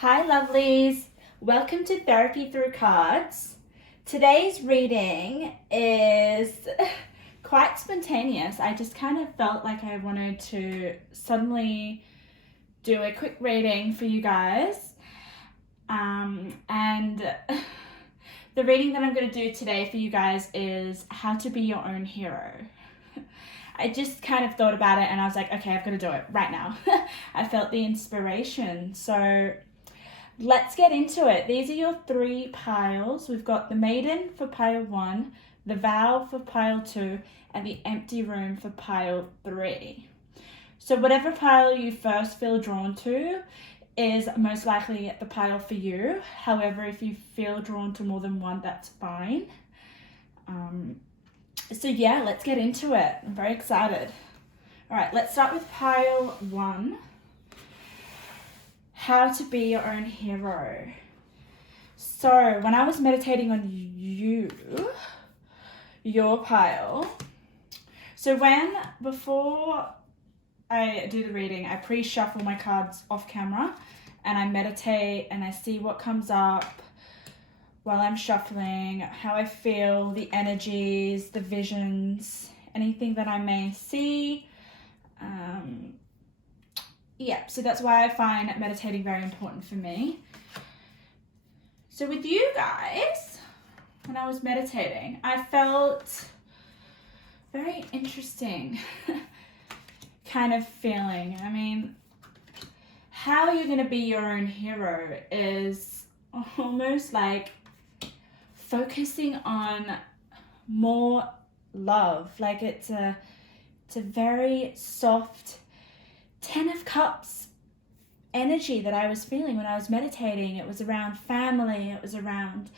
Hi lovelies, welcome to Therapy Through Cards. Today's reading is quite spontaneous. I just kind of felt like I wanted to suddenly do a quick reading for you guys. And the reading that I'm going to do today for you guys is how to be your own hero. I just kind of thought about it and I was like, okay, I've got to do it right now. I felt the inspiration. So let's get into it. These are your three piles. We've got the Maiden for pile 1, the Vow for pile 2, and the Empty Room for pile 3. So whatever pile you first feel drawn to is most likely the pile for you. However, if you feel drawn to more than one, that's fine. So yeah, let's get into it. I'm very excited. All right, let's start with pile 1. How to be your own hero. So when I was meditating on your pile, so before I do the reading, I pre-shuffle my cards off camera and I meditate and I see what comes up while I'm shuffling, how I feel, the energies, the visions, anything that I may see. Yeah, so that's why I find meditating very important for me. So with you guys, when I was meditating, I felt very interesting kind of feeling. I mean, how you're going to be your own hero is almost like focusing on more love. Like it's a very soft 10 of Cups energy that I was feeling when I was meditating. It was around family. It was around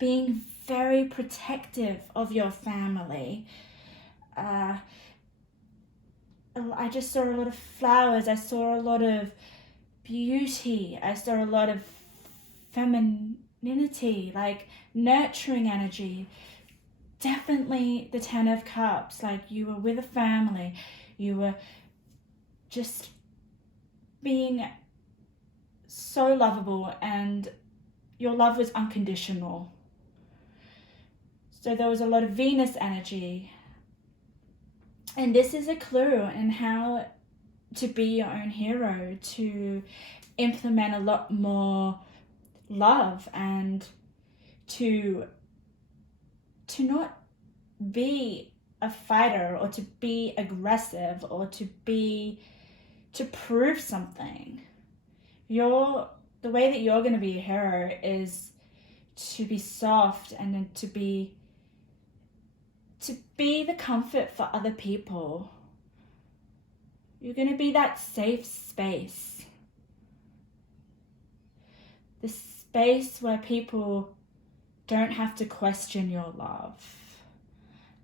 being very protective of your family. I just saw a lot of flowers. I saw a lot of beauty. I saw a lot of femininity, like nurturing energy. Definitely the 10 of Cups. Like you were with a family. You were just being so lovable and your love was unconditional. So there was a lot of Venus energy. And this is a clue in how to be your own hero, to implement a lot more love and to not be a fighter or to be aggressive or to prove something. The way that you're going to be a hero is to be soft and then to be the comfort for other people. You're going to be that safe space. The space where people don't have to question your love.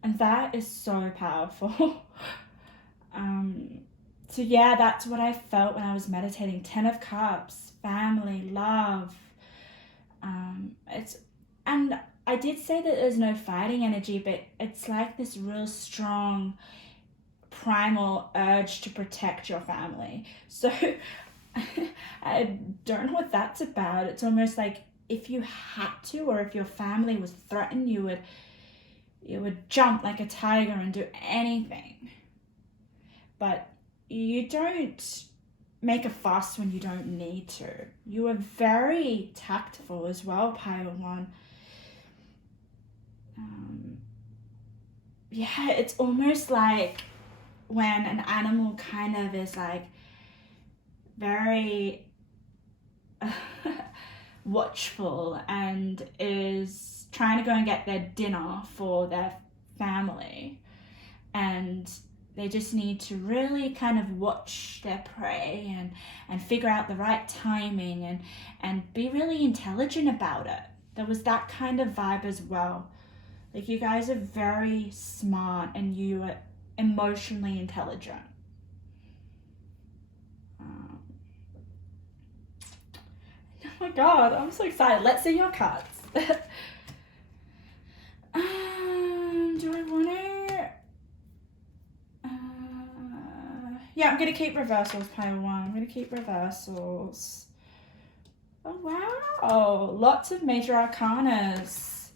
And that is so powerful. So yeah, that's what I felt when I was meditating. 10 of Cups, family, love. And I did say that there's no fighting energy, but it's like this real strong primal urge to protect your family. So I don't know what that's about. It's almost like if you had to, or if your family was threatened, you would jump like a tiger and do anything. But you don't make a fuss when you don't need to. You are very tactful as well, pile 1. Yeah, it's almost like when an animal kind of is like very watchful and is trying to go and get their dinner for their family, and they just need to really kind of watch their prey and figure out the right timing and be really intelligent about it. There was that kind of vibe as well. Like you guys are very smart and you are emotionally intelligent. Oh my god, I'm so excited. Let's see your cards. Do I want to? Yeah, I'm going to keep reversals, pile 1. I'm going to keep reversals. Oh, wow. Lots of major arcanas.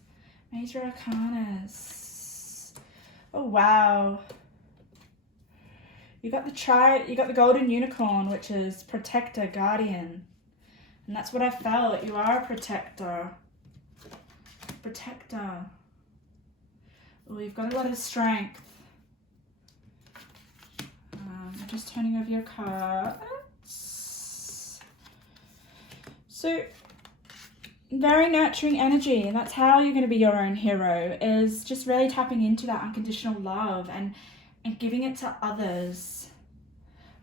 Major arcanas. Oh, wow. You got the golden unicorn, which is protector, guardian. And that's what I felt. You are a protector. Protector. Oh, you've got a lot of strength. I'm just turning over your cards. So, very nurturing energy, and that's how you're going to be your own hero, is just really tapping into that unconditional love and giving it to others,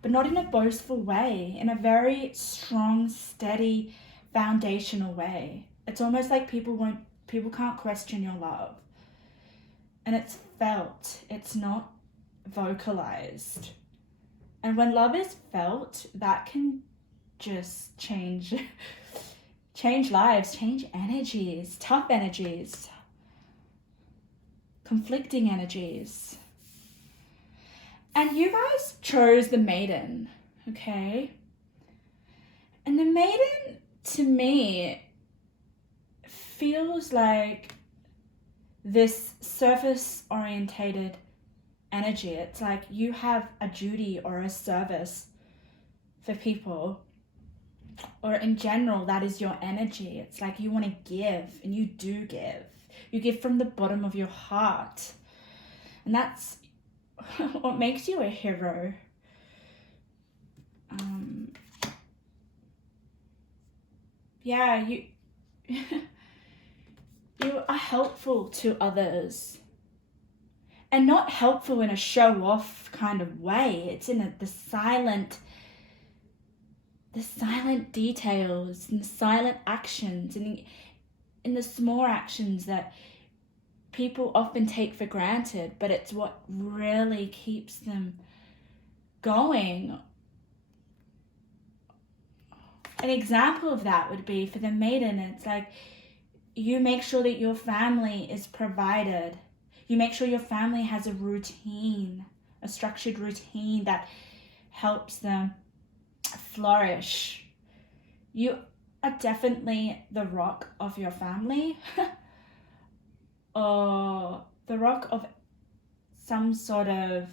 but not in a boastful way, in a very strong, steady, foundational way. It's almost like people can't question your love, and it's felt, it's not vocalized. And when love is felt, that can just change lives, change energies, tough energies, conflicting energies. And you guys chose the maiden, okay? And the maiden, to me, feels like this surface-orientated energy. It's like you have a duty or a service for people, or in general, that is your energy. It's like you want to give, and you do give. You give from the bottom of your heart. And that's what makes you a hero. Yeah, you you are helpful to others. And not helpful in a show-off kind of way. It's in the silent details, and the silent actions, and in the small actions that people often take for granted, but it's what really keeps them going. An example of that would be for the maiden. It's like you make sure that your family is provided. You make sure your family has a routine, a structured routine that helps them flourish. You are definitely the rock of your family. Or the rock of some sort of,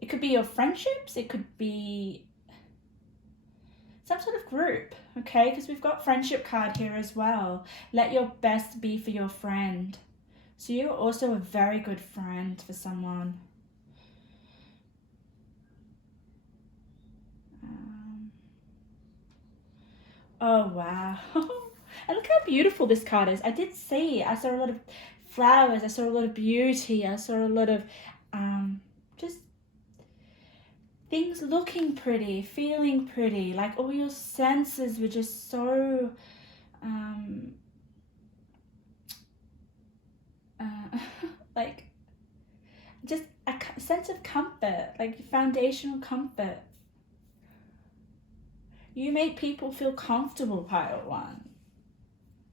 it could be your friendships, it could be some sort of group, okay? Because we've got friendship card here as well. Let your best be for your friend. So you're also a very good friend for someone. Oh, wow. And look how beautiful this card is. I saw a lot of flowers. I saw a lot of beauty. I saw a lot of just things looking pretty, feeling pretty. Like all your senses were just so like just a sense of comfort, like foundational comfort. You make people feel comfortable, Pile 1.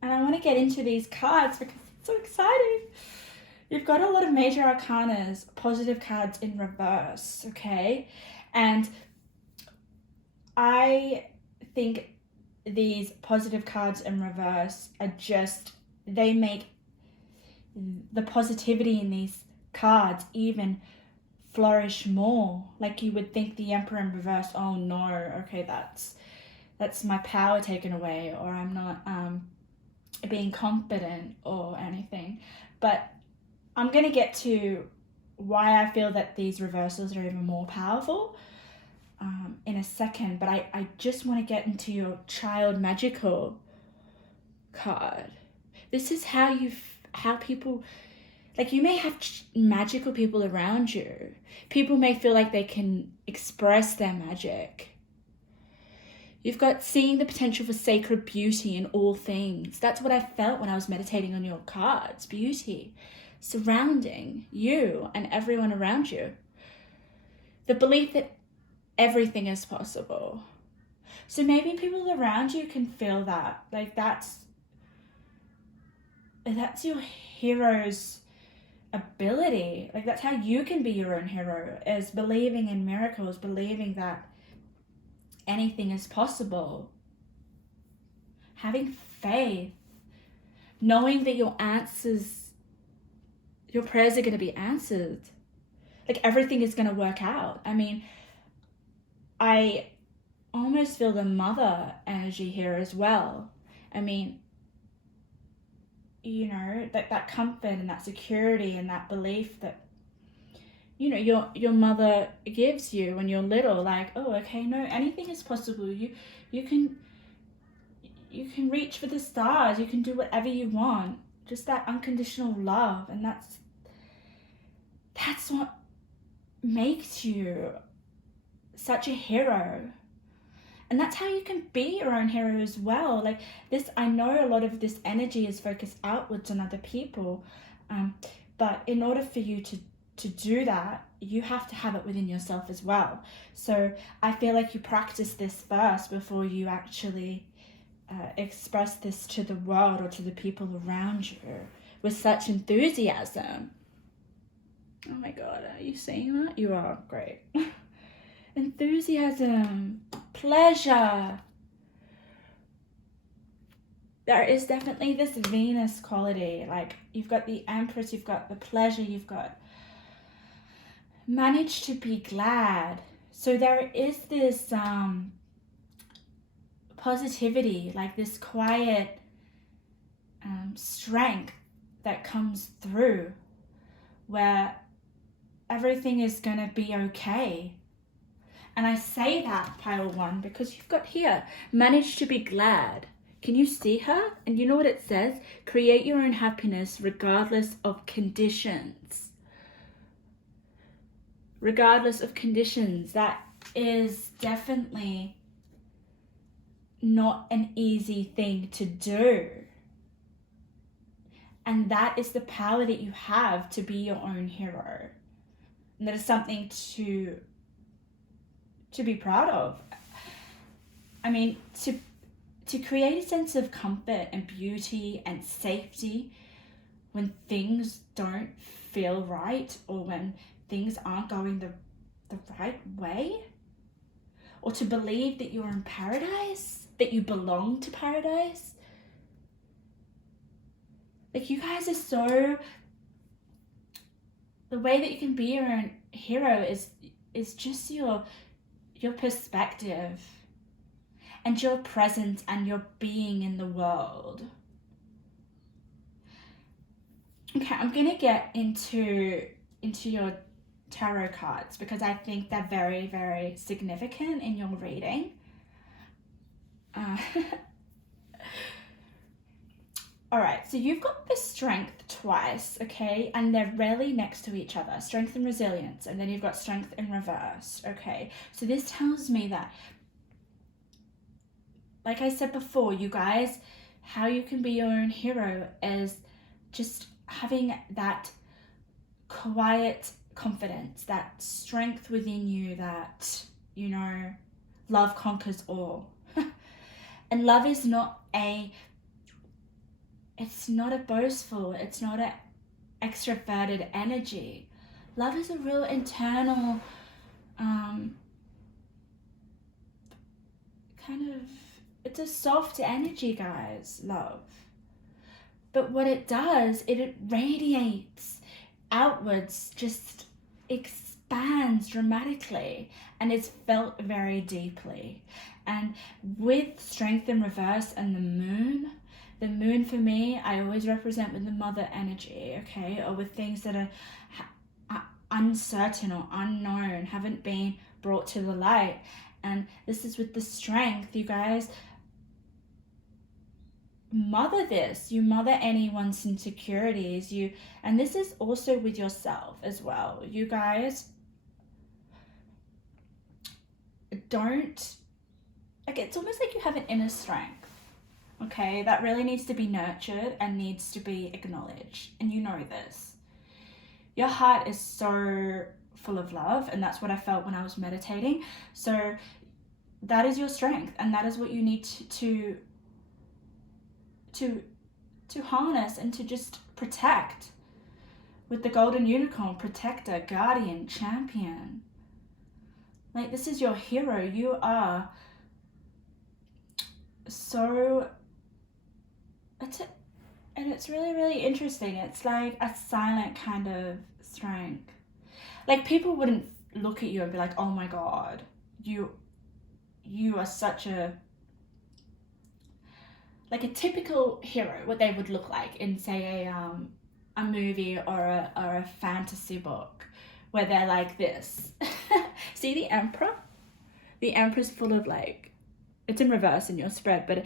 And I want to get into these cards because it's so exciting. You've got a lot of major arcanas, positive cards in reverse, okay? And I think these positive cards in reverse are just, they make the positivity in these cards even flourish more. Like you would think the Emperor in reverse, oh no, okay, that's my power taken away, or I'm not being confident or anything. But I'm going to get to why I feel that these reversals are even more powerful in a second. But I just want to get into your child magical card. This is how people, like you may have magical people around you. People may feel like they can express their magic. You've got seeing the potential for sacred beauty in all things. That's what I felt when I was meditating on your cards. Beauty surrounding you and everyone around you. The belief that everything is possible. So maybe people around you can feel that. Like that's your hero's ability. Like that's how you can be your own hero, is believing in miracles, believing that anything is possible. having faith, knowing that your prayers are going to be answered. Like everything is going to work out. I mean, I almost feel the mother energy here as well. I mean, you know, that comfort and that security and that belief that, you know, your mother gives you when you're little, like, oh, okay, no, anything is possible. You can reach for the stars. You can do whatever you want. Just that unconditional love, and that's what makes you such a hero. And that's how you can be your own hero as well. Like this, I know a lot of this energy is focused outwards on other people, but in order for you to do that, you have to have it within yourself as well. So I feel like you practice this first before you actually express this to the world or to the people around you with such enthusiasm. Oh my God, are you seeing that? You are. Great. Enthusiasm, pleasure. There is definitely this Venus quality. Like you've got the Empress, you've got the pleasure, you've got manage to be glad. So there is this positivity, like this quiet strength that comes through where everything is going to be okay. And I say that, pile one, because you've got here, manage to be glad. Can you see her? And you know what it says? Create your own happiness regardless of conditions. Regardless of conditions. That is definitely not an easy thing to do. And that is the power that you have to be your own hero. And that is something to be proud of. I mean, to create a sense of comfort and beauty and safety when things don't feel right or when things aren't going the right way, or to believe that you're in paradise, that you belong to paradise. Like you guys are so, the way that you can be your own hero is just your perspective and your presence and your being in the world. Okay, I'm gonna get into your tarot cards because I think they're very, very significant in your reading. All right, so you've got the strength twice, okay? And they're rarely next to each other. Strength and resilience, and then you've got strength in reverse, okay? So this tells me that, like I said before, you guys, how you can be your own hero is just having that quiet confidence, that strength within you that, you know, love conquers all. And love is not it's not a boastful, it's not an extroverted energy. Love is a real internal kind of, it's a soft energy, guys, love. But what it does, it radiates outwards, just expands dramatically, and it's felt very deeply. And with strength in reverse and the moon for me, I always represent with the mother energy, okay? Or with things that are uncertain or unknown, haven't been brought to the light. And this is with the strength, you guys. Mother this, you mother anyone's insecurities, and this is also with yourself as well. You guys don't, like, it's almost like you have an inner strength, okay, that really needs to be nurtured and needs to be acknowledged. And you know this. Your heart is so full of love, and that's what I felt when I was meditating. So that is your strength, and that is what you need to harness and to just protect with the golden unicorn, protector, guardian, champion. Like, this is your hero. You are so And it's really, really interesting. It's like a silent kind of strength. Like, people wouldn't look at you and be like, oh my God, you are such a, like a typical hero, what they would look like in, say, a movie or a fantasy book where they're like this. See the Emperor? The Emperor's full of like, it's in reverse in your spread, but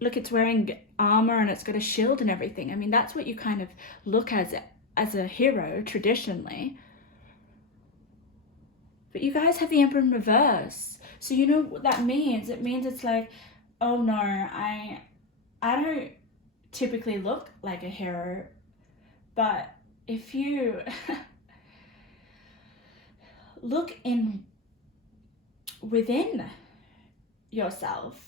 look, it's wearing armor and it's got a shield and everything. I mean, that's what you kind of look as a hero traditionally. But you guys have the Emperor in reverse. So you know what that means? It means it's like, oh no, I don't typically look like a hero, but if you look within yourself,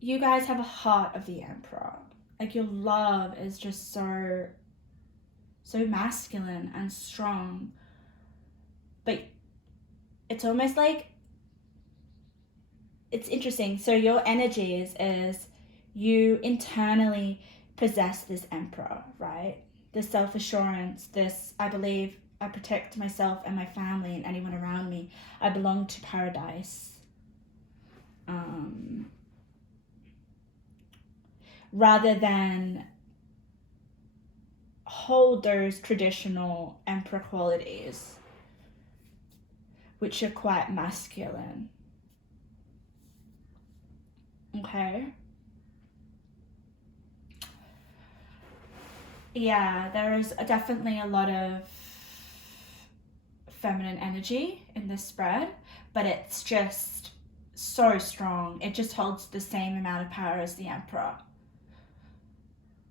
you guys have a heart of the Emperor. Like, your love is just so masculine and strong. But it's almost like, it's interesting. So your energy is you internally possess this Emperor, right? This self-assurance, this, I believe I protect myself and my family and anyone around me. I belong to paradise. Rather than hold those traditional Emperor qualities, which are quite masculine. Okay? Yeah, there is definitely a lot of feminine energy in this spread, but it's just so strong. It just holds the same amount of power as the Emperor.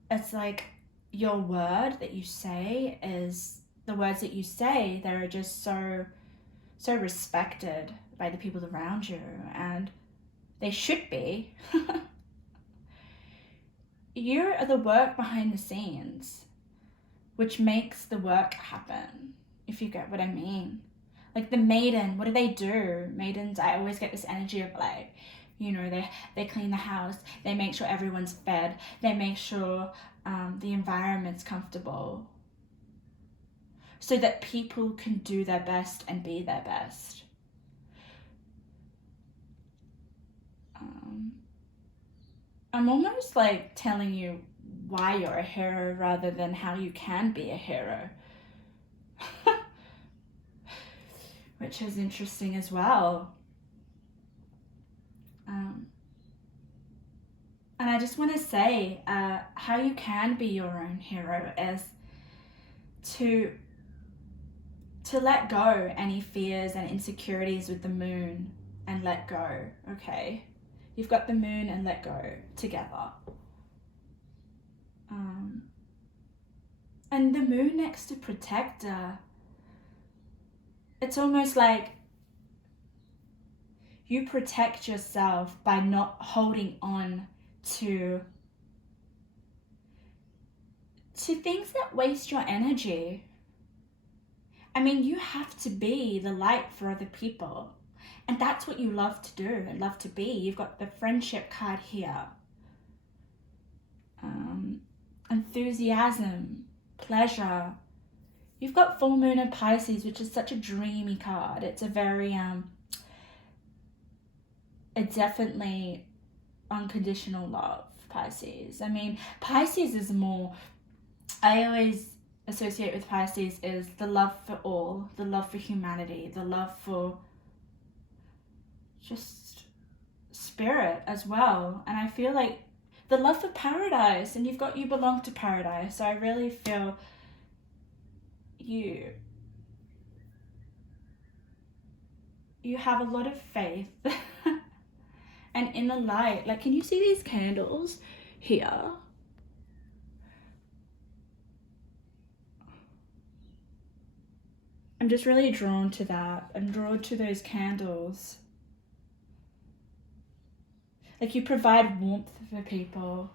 It's like your word that you say is, the words that you say, they're just so respected by the people around you, and they should be. You are the work behind the scenes, which makes the work happen, if you get what I mean. Like the maiden, what do they do? Maidens, I always get this energy of like, you know, they clean the house, they make sure everyone's fed, they make sure the environment's comfortable, so that people can do their best and be their best. I'm almost like telling you why you're a hero rather than how you can be a hero. Which is interesting as well. And I just want to say how you can be your own hero is to let go any fears and insecurities with the moon and let go, okay? You've got the moon and let go together. And the moon next to protector, it's almost like you protect yourself by not holding on to things that waste your energy. I mean, you have to be the light for other people. And that's what you love to do and love to be. You've got the friendship card here. Enthusiasm, pleasure. You've got full moon in Pisces, which is such a dreamy card. It's a very, it's definitely unconditional love, Pisces. I mean, Pisces is more, I always associate with Pisces is the love for all, the love for humanity, the love for just spirit as well. And I feel like the love for paradise, and you belong to paradise. So I really feel you have a lot of faith and inner light. Like, can you see these candles here? I'm just really drawn to that. I'm drawn to those candles. Like, you provide warmth for people.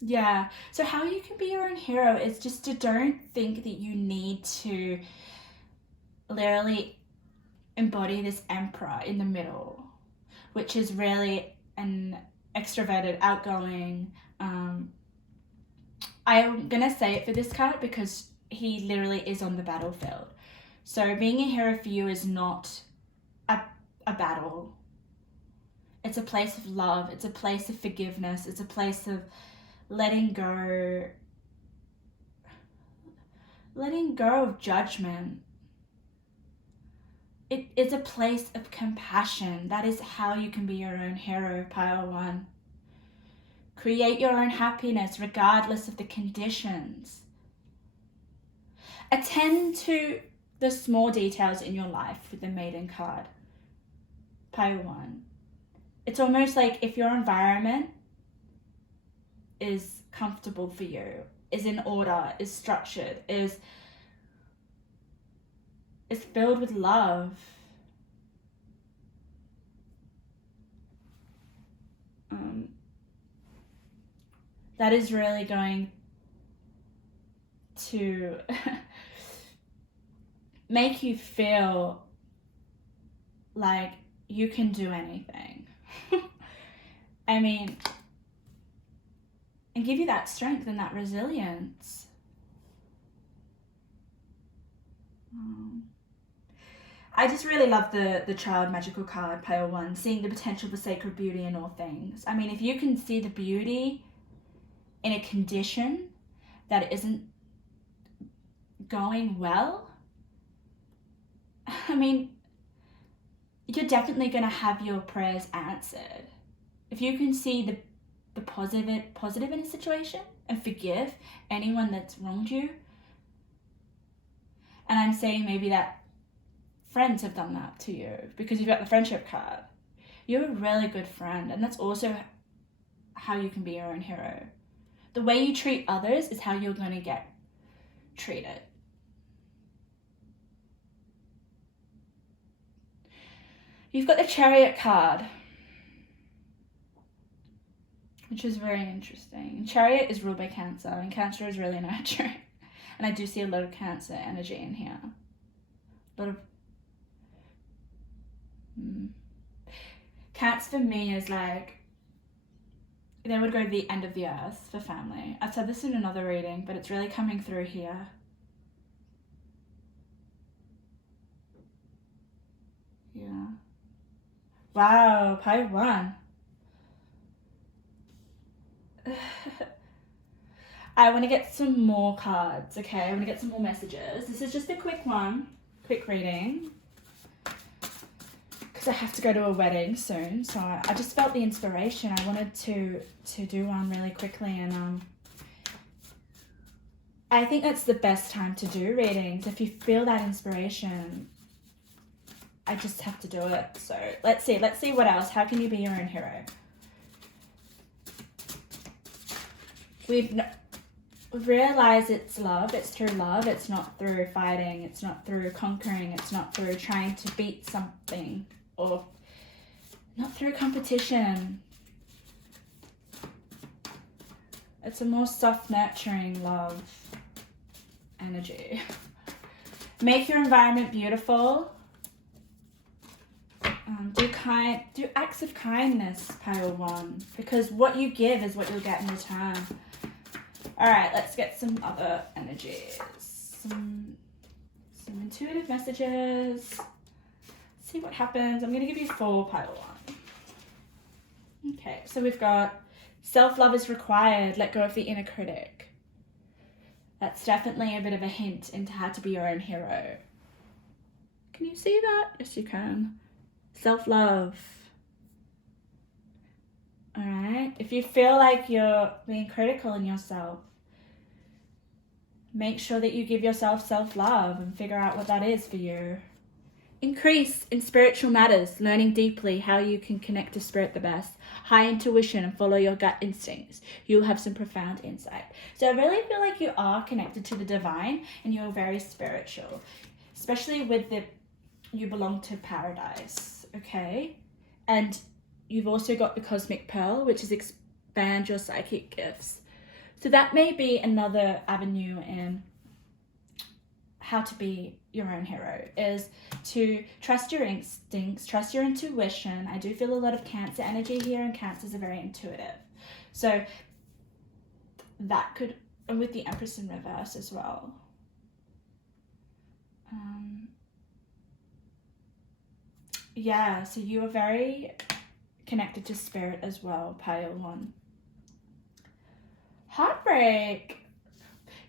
Yeah, so how you can be your own hero is just to don't think that you need to literally embody this emperor in the middle, which is really an extroverted, outgoing. I'm gonna say it for this card because he literally is on the battlefield. So being a hero for you is not a battle. It's a place of love. It's a place of forgiveness. It's a place of letting go of judgment. It's a place of compassion. That is how you can be your own hero, Pile 1. Create your own happiness regardless of the conditions. Attend to the small details in your life with the Maiden card, Pile 1. It's almost like if your environment is comfortable for you, is in order, is structured, is filled with love, that is really going to make you feel like you can do anything. I mean, and give you that strength and that resilience. I just really love the child magical card, Pile 1, seeing the potential for sacred beauty in all things. I mean, if you can see the beauty in a condition that isn't going well, I mean, you're definitely going to have your prayers answered. If you can see the positive in a situation and forgive anyone that's wronged you, and I'm saying maybe that friends have done that to you because you've got the friendship card. You're a really good friend, and that's also how you can be your own hero. The way you treat others is how you're going to get treated. You've got the Chariot card, which is very interesting. Chariot is ruled by Cancer, and Cancer is really nurturing. And I do see a lot of Cancer energy in here. A lot of Cats for me is like, they would go to the end of the earth for family. I've said this in another reading, but it's really coming through here. Yeah. Wow, Pile 1. I want to get some more cards, okay? I want to get some more messages. This is just a quick reading. Because I have to go to a wedding soon, so I just felt the inspiration. I wanted to do one really quickly, and I think that's the best time to do readings. If you feel that inspiration, I just have to do it. So let's see what else. How can you be your own hero? We've realized it's love. It's through love. It's not through fighting. It's not through conquering. It's not through trying to beat something, or not through competition. It's a more soft, nurturing love energy. Make your environment beautiful. Do acts of kindness, Pile 1, because what you give is what you'll get in return. All right, let's get some other energies. Some intuitive messages. See what happens. I'm going to give you 4, Pile 1. Okay, so we've got self-love is required. Let go of the inner critic. That's definitely a bit of a hint into how to be your own hero. Can you see that? Yes, you can. Self-love. All right. If you feel like you're being critical in yourself, make sure that you give yourself self-love and figure out what that is for you. Increase in spiritual matters, learning deeply how you can connect to spirit the best. High intuition and follow your gut instincts. You'll have some profound insight. So I really feel like you are connected to the divine and you're very spiritual, especially with you belong to paradise, okay? And you've also got the cosmic pearl, which is expand your psychic gifts. So that may be another avenue in how to be your own hero is to trust your instincts, trust your intuition. I do feel a lot of Cancer energy here, and Cancers are very intuitive. So that could, and with the Empress in reverse as well. Yeah, so you are very connected to spirit as well, Pile 1. Heartbreak.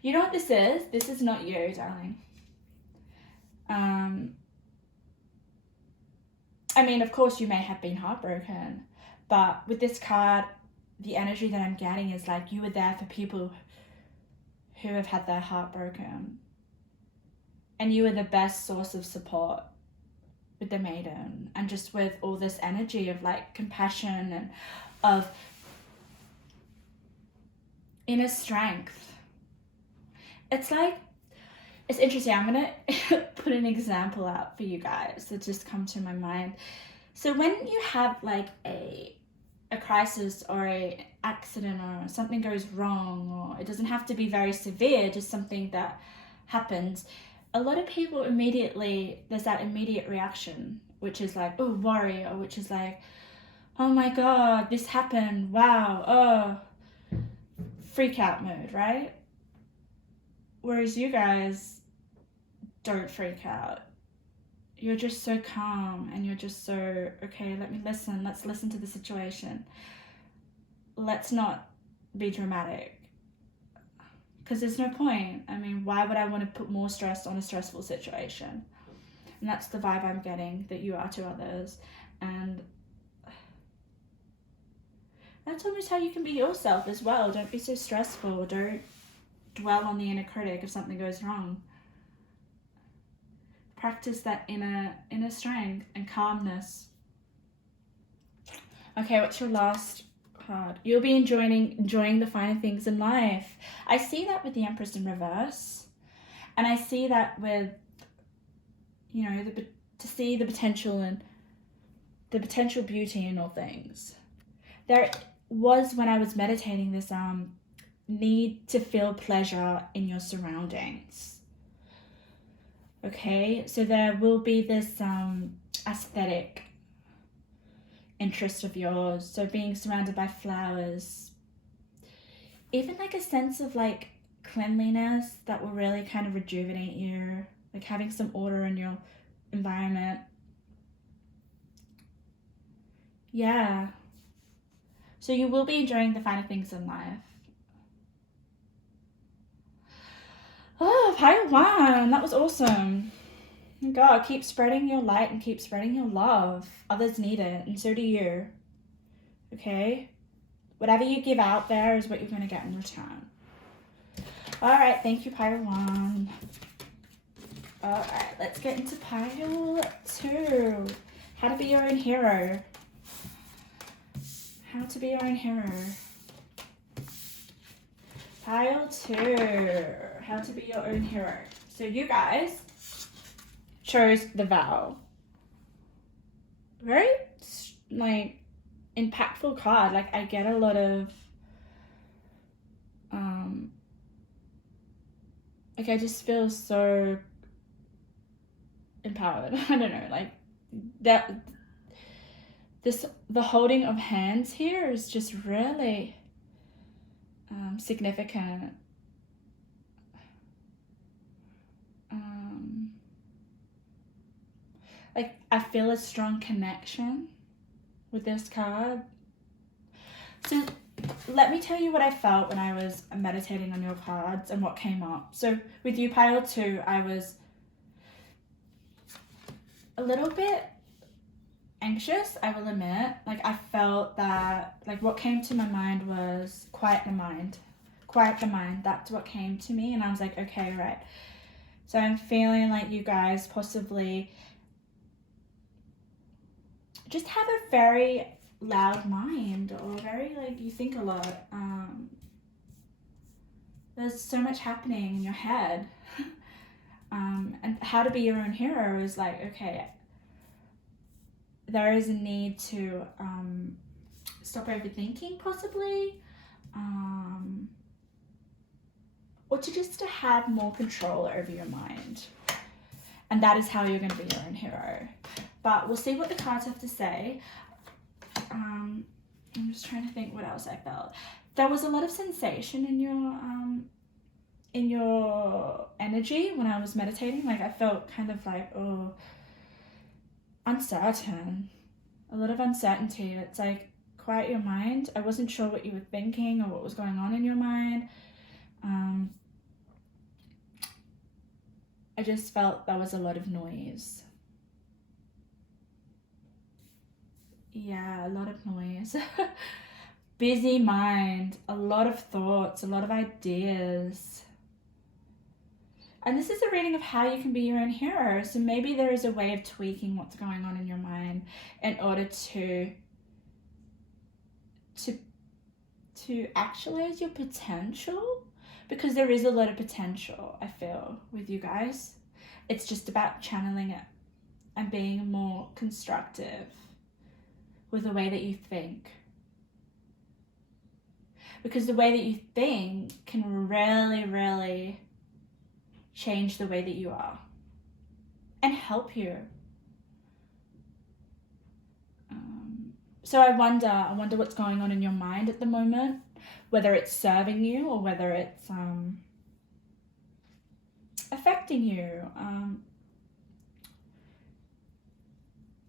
You know what this is? This is not you, darling. I mean, of course you may have been heartbroken, but with this card, the energy that I'm getting is like you were there for people who have had their heart broken. And you were the best source of support with the Maiden, and just with all this energy of like compassion and of inner strength. It's like, it's interesting. I'm going to put an example out for you guys that just come to my mind. So when you have like a crisis or a accident or something goes wrong, or it doesn't have to be very severe, just something that happens, a lot of people immediately, there's that immediate reaction, which is like, oh, worry, or which is like, oh my God, this happened, wow, oh, freak out mode, right? Whereas you guys don't freak out. You're just so calm, and you're just so, okay, let's listen to the situation. Let's not be dramatic. Because there's no point. I mean, why would I want to put more stress on a stressful situation? And that's the vibe I'm getting that you are to others. And that's almost how you can be yourself as well. Don't be so stressful. Don't dwell on the inner critic if something goes wrong. Practice that inner strength and calmness. Okay, what's your last card? You'll be enjoying the finer things in life. I see that with the Empress in reverse, and I see that with, you know, to see the potential and the potential beauty in all things. There was, when I was meditating, this need to feel pleasure in your surroundings. Okay, so there will be this aesthetic interest of yours. So being surrounded by flowers, even like a sense of like cleanliness that will really kind of rejuvenate you, like having some order in your environment. Yeah. So you will be enjoying the finer things in life. Oh, Pile 1, that was awesome. God, keep spreading your light and keep spreading your love. Others need it, and so do you. Okay? Whatever you give out there is what you're going to get in return. Alright, thank you, Pile 1. Alright, let's get into Pile 2. How to be your own hero. How to be your own hero. Pile 2. How to be your own hero. So you guys chose the Vow. Very, like, impactful card. Like, I get a lot of, like, I just feel so empowered. I don't know, like, that, the holding of hands here is just really significant. Like, I feel a strong connection with this card. So let me tell you what I felt when I was meditating on your cards and what came up. So with you, Pile 2, I was a little bit anxious, I will admit. Like, I felt that, like, what came to my mind was quiet the mind. Quiet the mind. That's what came to me. And I was like, okay, right. So I'm feeling like you guys possibly just have a very loud mind, or very, like, you think a lot. There's so much happening in your head. And how to be your own hero is like, okay, there is a need to stop overthinking, possibly, or or to have more control over your mind. And that is how you're going to be your own hero. But we'll see what the cards have to say. I'm just trying to think what else I felt. There was a lot of sensation in your energy when I was meditating. Like I felt kind of like, oh, uncertain. A lot of uncertainty. It's like, quiet your mind. I wasn't sure what you were thinking or what was going on in your mind. I just felt there was a lot of noise. Yeah, a lot of noise. Busy mind, a lot of thoughts, a lot of ideas. And this is a reading of how you can be your own hero. So maybe there is a way of tweaking what's going on in your mind in order to actualize your potential, because there is a lot of potential, I feel, with you guys. It's just about channeling it and being more constructive with the way that you think. Because the way that you think can really, really change the way that you are and help you. So I wonder what's going on in your mind at the moment, whether it's serving you or whether it's affecting you,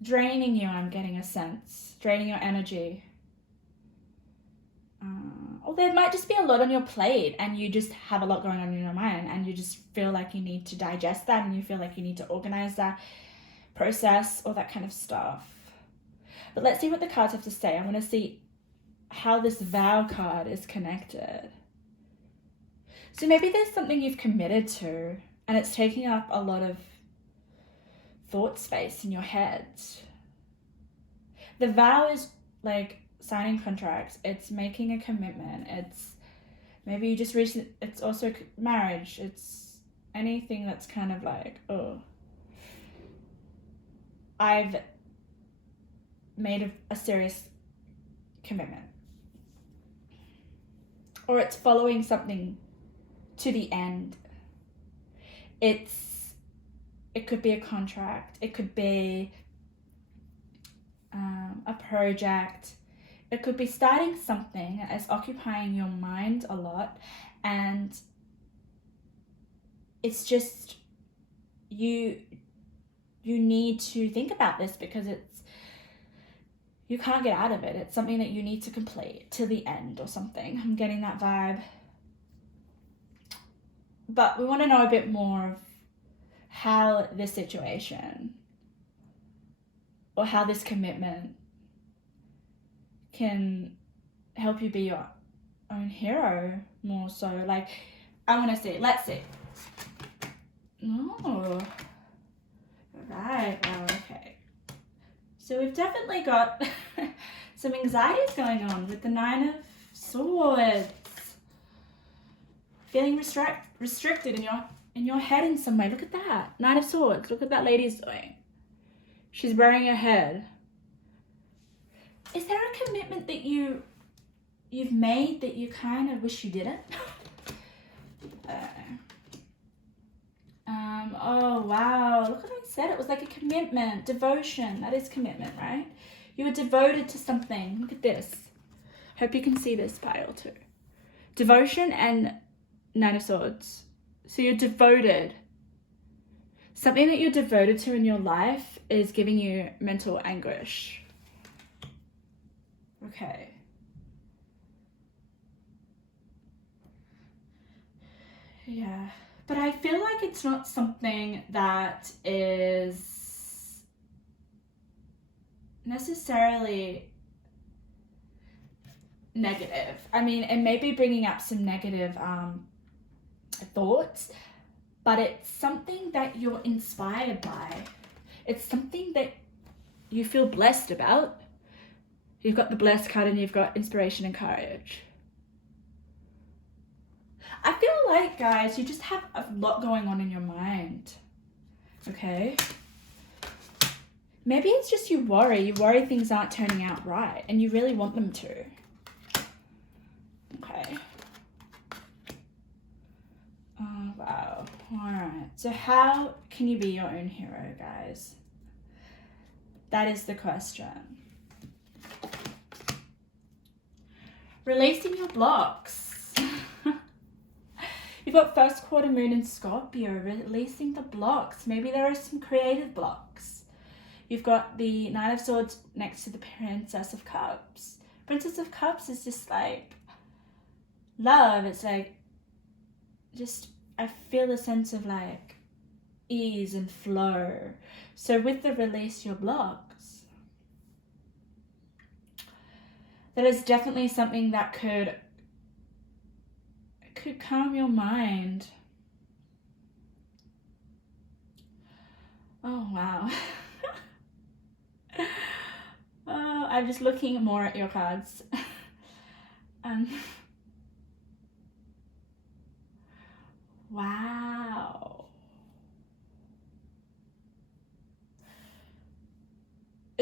draining you. I'm getting a sense, draining your energy. Or there might just be a lot on your plate and you just have a lot going on in your mind and you just feel like you need to digest that and you feel like you need to organize that, process, all that kind of stuff. But let's see what the cards have to say. I want to see how this vow card is connected. So maybe there's something you've committed to and it's taking up a lot of thought space in your head. The vow is like signing contracts. It's making a commitment. It's maybe you just recently, it's also marriage. It's anything that's kind of like, oh, I've made a serious commitment. Or it's following something to the end. It could be a contract. It could be a project. It could be starting something that's occupying your mind a lot, and it's just you need to think about this because you can't get out of it. It's something that you need to complete to the end or something. I'm getting that vibe. But we want to know a bit more of how this situation or how this commitment can help you be your own hero more so. Like, I want to see. Let's see. Oh. Right. Oh, okay. So we've definitely got some anxieties going on with the 9 of Swords. Feeling restricted in your head in some way. Look at that. 9 of Swords. Look what that lady's doing. She's wearing her head. Is there a commitment that you've made that you kind of wish you didn't? Oh, wow. Look what I said. It was like a commitment, devotion. That is commitment, right? You were devoted to something. Look at this. Hope you can see this pile too. Devotion and 9 of Swords. So you're devoted. Something that you're devoted to in your life is giving you mental anguish. Okay. Yeah. But I feel like it's not something that is necessarily negative. I mean, it may be bringing up some negative thoughts, but it's something that you're inspired by. It's something that you feel blessed about. You've got the blessed card and you've got inspiration and courage. I feel like, guys, you just have a lot going on in your mind. Okay? Maybe it's just you worry. You worry things aren't turning out right and you really want them to. Okay. wow. All right. So how can you be your own hero, guys? That is the question. Releasing your blocks. You've got first quarter moon in Scorpio, releasing the blocks. Maybe there are some creative blocks. You've got the Knight of Swords next to the Princess of Cups. Princess of Cups is just like love. It's like, just, I feel a sense of like ease and flow. So with the release your blocks, that is definitely something that could calm your mind. Oh, wow. Oh, I'm just looking more at your cards. Wow.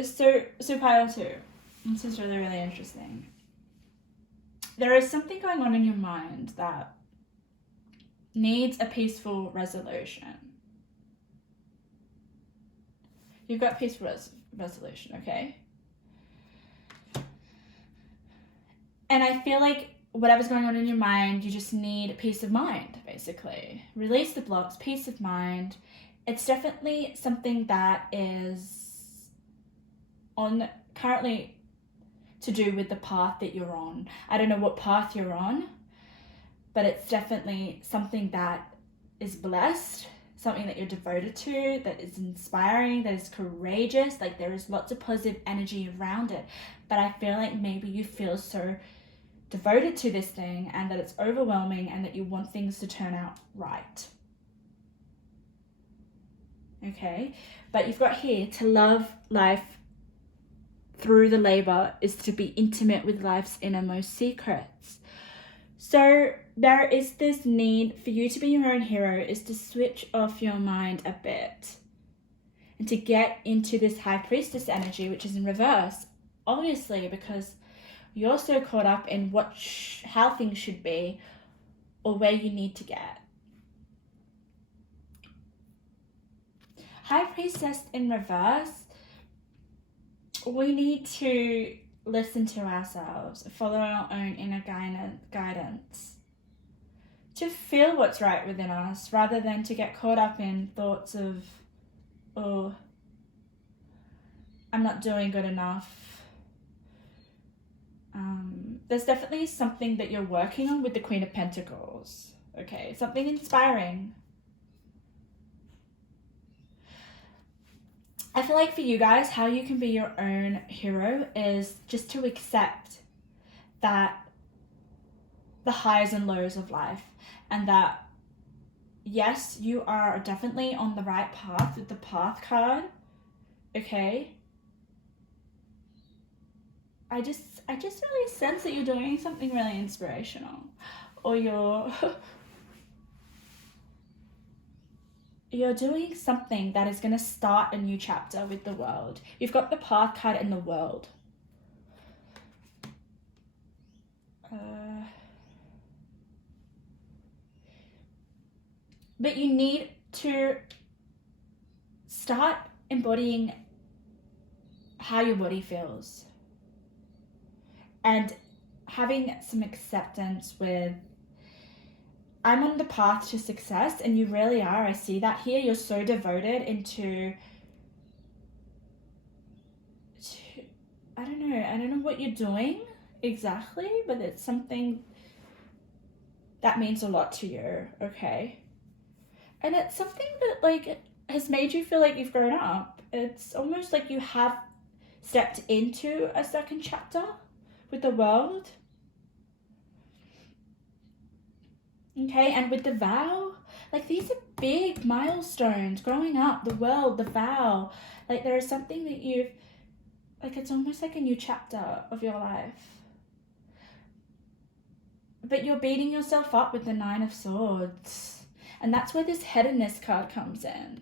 So pile 2. This is really, really interesting. There is something going on in your mind that needs a peaceful resolution. You've got peaceful resolution, okay? And I feel like whatever's going on in your mind, you just need peace of mind, basically. Release the blocks, peace of mind. It's definitely something that is on currently to do with the path that you're on. I don't know what path you're on, but it's definitely something that is blessed, something that you're devoted to, that is inspiring, that is courageous. Like, there is lots of positive energy around it. But I feel like maybe you feel so devoted to this thing and that it's overwhelming and that you want things to turn out right. Okay? But you've got here, to love life through the labor is to be intimate with life's innermost secrets. So there is this need for you to be your own hero, is to switch off your mind a bit and to get into this high priestess energy, which is in reverse, obviously, because you're so caught up in how things should be or where you need to get. High priestess in reverse, we need to listen to ourselves, follow our own inner guidance, to feel what's right within us, rather than to get caught up in thoughts of, oh, I'm not doing good enough. There's definitely something that you're working on with the Queen of Pentacles, okay? Something inspiring. I feel like for you guys, how you can be your own hero is just to accept that the highs and lows of life, and that yes, you are definitely on the right path with the path card, okay? I just really sense that you're doing something really inspirational, or you're doing something that is going to start a new chapter with the world. You've got the path card in the world. But you need to start embodying how your body feels and having some acceptance with, I'm on the path to success, and you really are. I see that here. You're so devoted into, I don't know what you're doing exactly, but it's something that means a lot to you, okay? And it's something that like has made you feel like you've grown up. It's almost like you have stepped into a second chapter with the world. Okay, and with the vow, like these are big milestones, growing up, the world, the vow. Like there is something that you've, like it's almost like a new chapter of your life. But you're beating yourself up with the 9 of Swords. And that's where this headedness card comes in.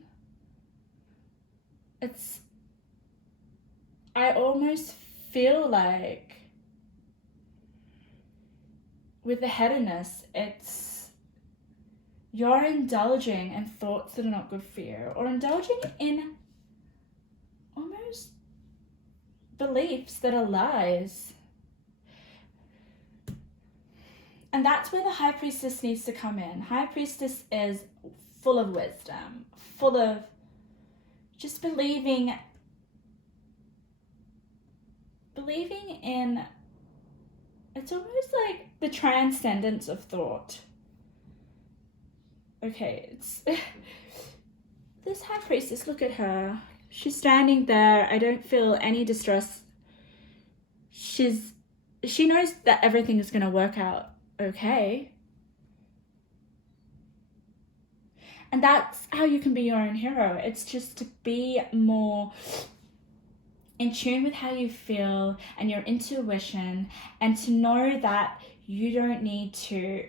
I almost feel like with the headedness, it's you're indulging in thoughts that are not good for you, or indulging in almost beliefs that are lies. And that's where the High Priestess needs to come in. High Priestess is full of wisdom, full of just believing in, it's almost like the transcendence of thought. Okay, it's this High Priestess, look at her. She's standing there. I don't feel any distress. She knows that everything is going to work out okay. And that's how you can be your own hero. It's just to be more in tune with how you feel and your intuition, and to know that you don't need to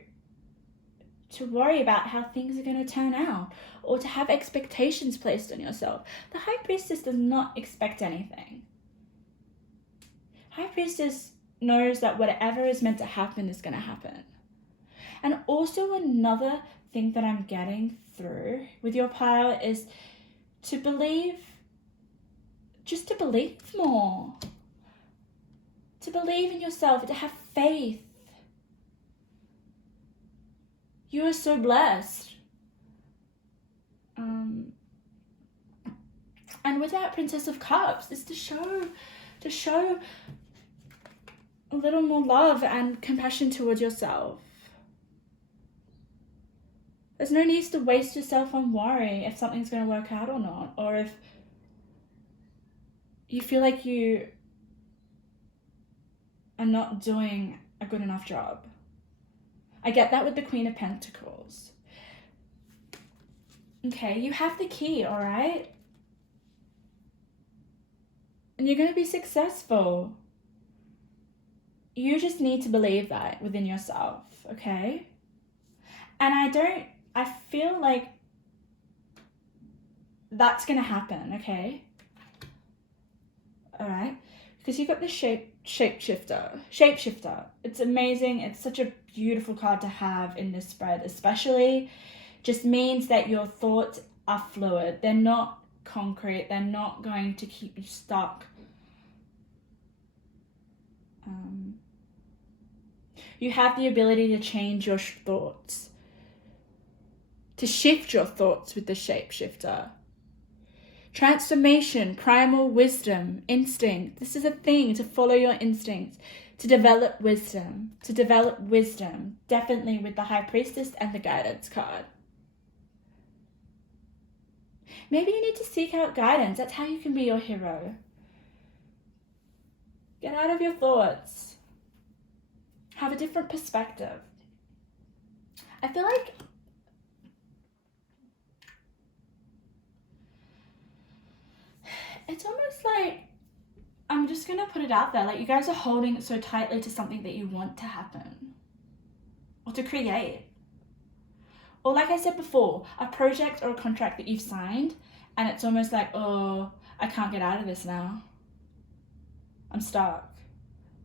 worry about how things are going to turn out, or to have expectations placed on yourself. The High Priestess does not expect anything. High Priestess knows that whatever is meant to happen is going to happen. And also another thing that I'm getting through with your pile is to believe, just to believe more. To believe in yourself, to have faith. You are so blessed. And with that Princess of Cups, is to show a little more love and compassion towards yourself. There's no need to waste yourself on worry if something's going to work out or not, or if you feel like you are not doing a good enough job. I get that with the Queen of Pentacles. Okay, you have the key, all right? And you're going to be successful. You just need to believe that within yourself, okay? And I feel like that's going to happen, okay? All right? Because you've got the shapeshifter. It's amazing. It's such a beautiful card to have in this spread, especially. Just means that your thoughts are fluid. They're not concrete. They're not going to keep you stuck. You have the ability to change your thoughts, to shift your thoughts with the shapeshifter. Transformation, primal wisdom, instinct. This is a thing, to follow your instincts, to develop wisdom. Definitely with the High Priestess and the Guidance card. Maybe you need to seek out guidance. That's how you can be your hero. Get out of your thoughts. Have a different perspective. I feel like it's almost like, I'm just going to put it out there, like you guys are holding so tightly to something that you want to happen or to create. Or like I said before, a project or a contract that you've signed and it's almost like, oh, I can't get out of this now. I'm stuck.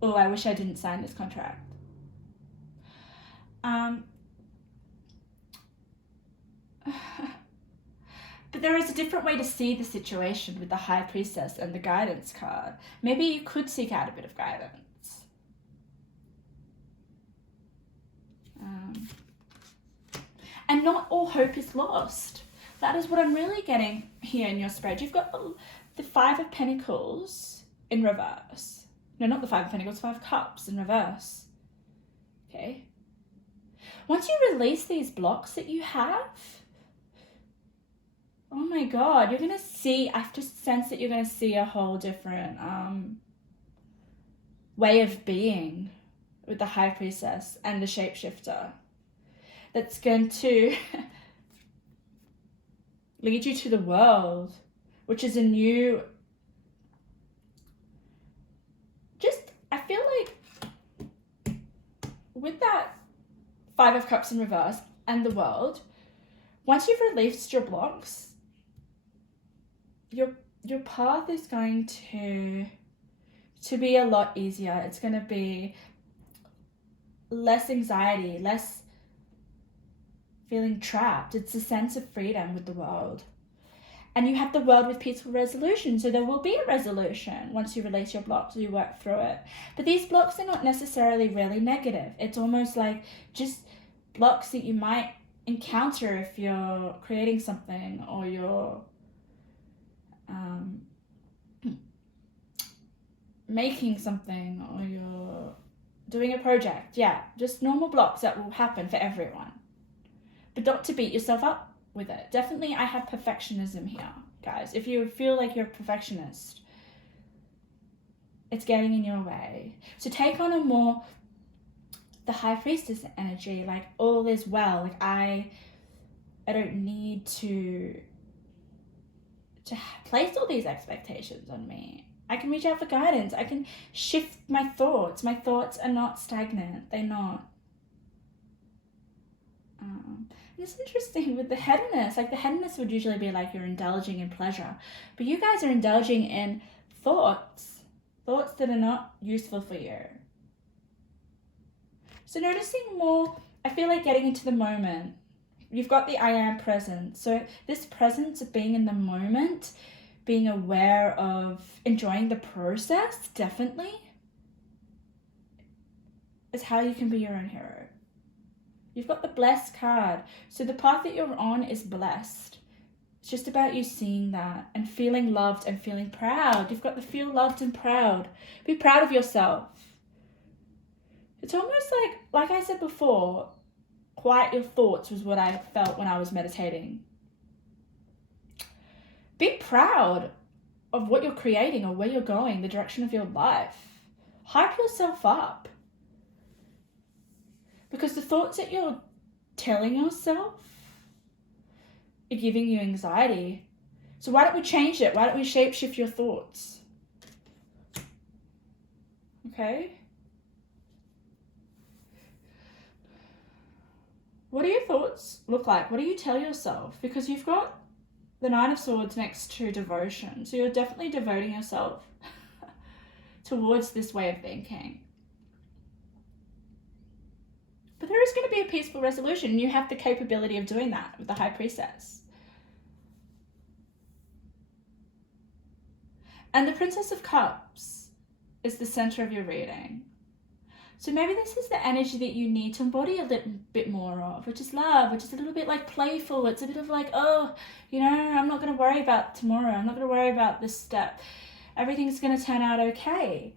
Oh, I wish I didn't sign this contract. But there is a different way to see the situation with the High Priestess and the Guidance card. Maybe you could seek out a bit of guidance. And not all hope is lost. That is what I'm really getting here in your spread. You've got the Five of Pentacles in reverse. No, not the Five of Pentacles, Five of Cups in reverse. Okay. Once you release these blocks that you have, oh my God, you're going to see, I just sense that you're going to see a whole different way of being with the High Priestess and the Shapeshifter. That's going to lead you to the world, which is a new, I feel like with that Five of Cups in reverse and the world, once you've released your blocks, your path is going to be a lot easier. It's going to be less anxiety, less feeling trapped. It's a sense of freedom with the world. And you have the world with peaceful resolution. So there will be a resolution once you release your blocks or you work through it. But these blocks are not necessarily really negative. It's almost like just blocks that you might encounter if you're creating something or you're making something or you're doing a project. Yeah, just normal blocks that will happen for everyone. But not to beat yourself up with it. Definitely, I have perfectionism here, guys. If you feel like you're a perfectionist, it's getting in your way. So take on a more the high priestess energy, like all is well. Like I don't need to place all these expectations on me. I can reach out for guidance. I can shift my thoughts. My thoughts are not stagnant. They're not. It's interesting with the headiness. Like the headiness would usually be like you're indulging in pleasure. But you guys are indulging in thoughts that are not useful for you. So noticing more, I feel like getting into the moment. You've got the I am present. So this presence of being in the moment, being aware of enjoying the process, definitely, is how you can be your own hero. You've got the blessed card. So the path that you're on is blessed. It's just about you seeing that and feeling loved and feeling proud. You've got the feel loved and proud. Be proud of yourself. It's almost like I said before, quiet your thoughts was what I felt when I was meditating. Be proud of what you're creating or where you're going, the direction of your life. Hype yourself up. Because the thoughts that you're telling yourself are giving you anxiety. So why don't we change it? Why don't we shapeshift your thoughts? Okay? What do your thoughts look like? What do you tell yourself? Because you've got the Nine of Swords next to devotion. So you're definitely devoting yourself towards this way of thinking. But there is going to be a peaceful resolution. You have the capability of doing that with the High Priestess. And the Princess of Cups is the center of your reading. So maybe this is the energy that you need to embody a little bit more of, which is love, which is a little bit like playful. It's a bit of like, oh, I'm not going to worry about tomorrow. I'm not going to worry about this step. Everything's going to turn out okay.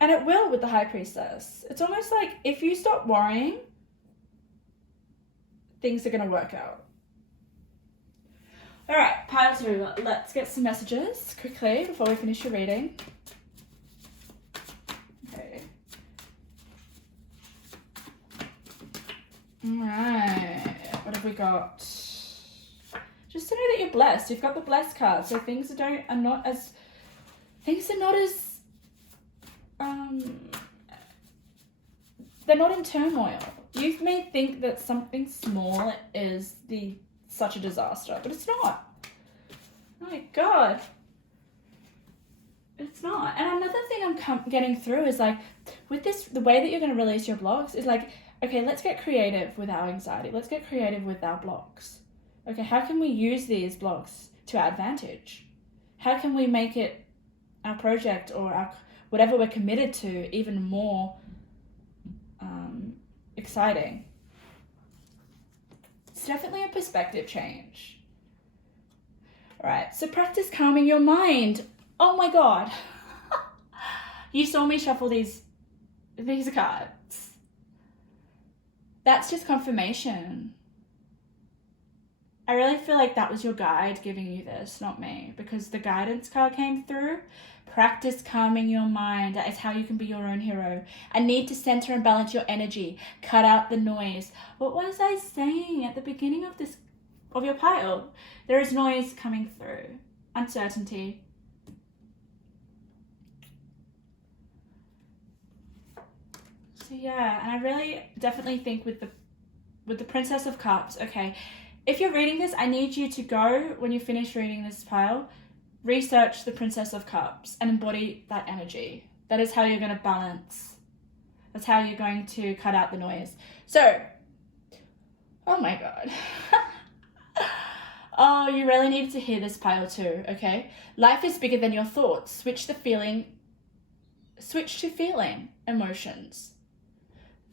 And it will with the High Priestess. It's almost like if you stop worrying, things are going to work out. All right, pile 2. Let's get some messages quickly before we finish your reading. Okay. All right, what have we got? Just to know that you're blessed. You've got the blessed card, so things are not as they're not in turmoil. You may think that something small is such a disaster, but it's not. Oh my God. It's not. And another thing I'm getting through is like, with this, the way that you're going to release your blocks is like, okay, let's get creative with our anxiety. Let's get creative with our blocks. Okay, how can we use these blocks to our advantage? How can we make it our project or our whatever we're committed to even more exciting? It's definitely a perspective change. All right, so practice calming your mind. Oh my God. You saw me shuffle these cards. That's just confirmation. I really feel like that was your guide giving you this, not me, because the guidance card came through. Practice calming your mind. That is how you can be your own hero. I need to center and balance your energy. Cut out the noise. What was I saying at the beginning of your pile? There is noise coming through. Uncertainty. So yeah, and I really definitely think with the Princess of Cups, okay, if you're reading this, I need you to go, when you finish reading this pile, research the Princess of Cups and embody that energy. That is how you're going to balance. That's how you're going to cut out the noise. So, Oh my God. Oh, you really needed to hear this pile too, okay? Life is bigger than your thoughts. Switch to feeling emotions.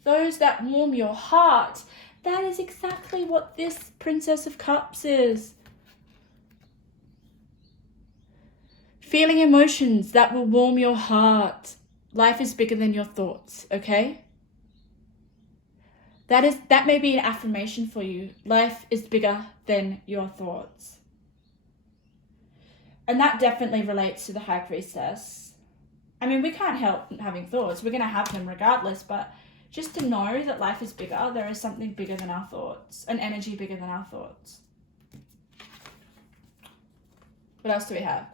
Those that warm your heart. That is exactly what this Princess of Cups is. Feeling emotions that will warm your heart. Life is bigger than your thoughts, okay? That may be an affirmation for you. Life is bigger than your thoughts. And that definitely relates to the High Priestess. I mean, we can't help having thoughts. We're going to have them regardless, but just to know that life is bigger, there is something bigger than our thoughts, an energy bigger than our thoughts. What else do we have?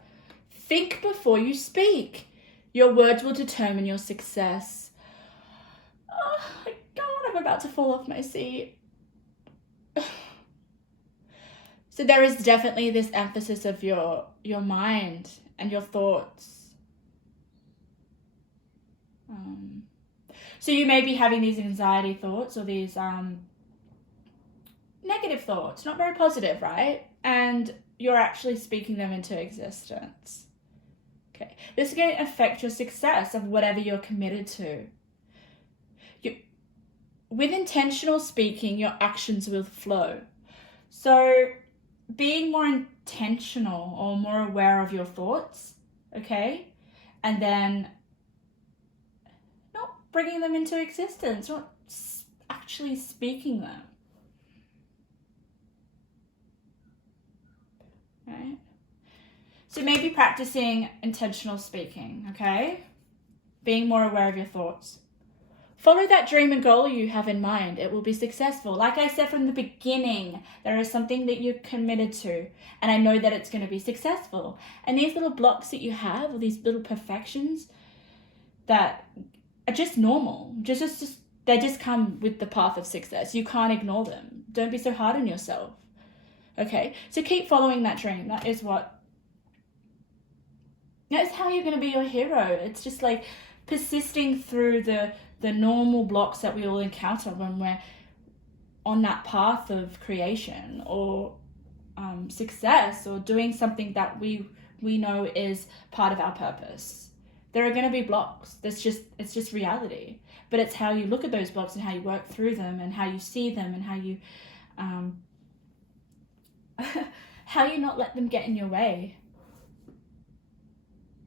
Think before you speak. Your words will determine your success. Oh my God, I'm about to fall off my seat. So there is definitely this emphasis of your mind and your thoughts. So you may be having these anxiety thoughts or these negative thoughts, not very positive, right? And you're actually speaking them into existence. Okay, this is going to affect your success of whatever you're committed to. With intentional speaking, your actions will flow. So being more intentional or more aware of your thoughts, okay? And then not bringing them into existence, not actually speaking them. Right? So maybe practicing intentional speaking, okay? Being more aware of your thoughts. Follow that dream and goal you have in mind. It will be successful. Like I said from the beginning, there is something that you're committed to, and I know that it's going to be successful. And these little blocks that you have, or these little perfections that are just normal, they just come with the path of success. You can't ignore them. Don't be so hard on yourself. Okay, so keep following that dream. That is how you're going to be your hero. It's just like persisting through the normal blocks that we all encounter when we're on that path of creation or success or doing something that we know is part of our purpose. There are going to be blocks. It's just reality. But it's how you look at those blocks and how you work through them and how you see them and how you how you not let them get in your way.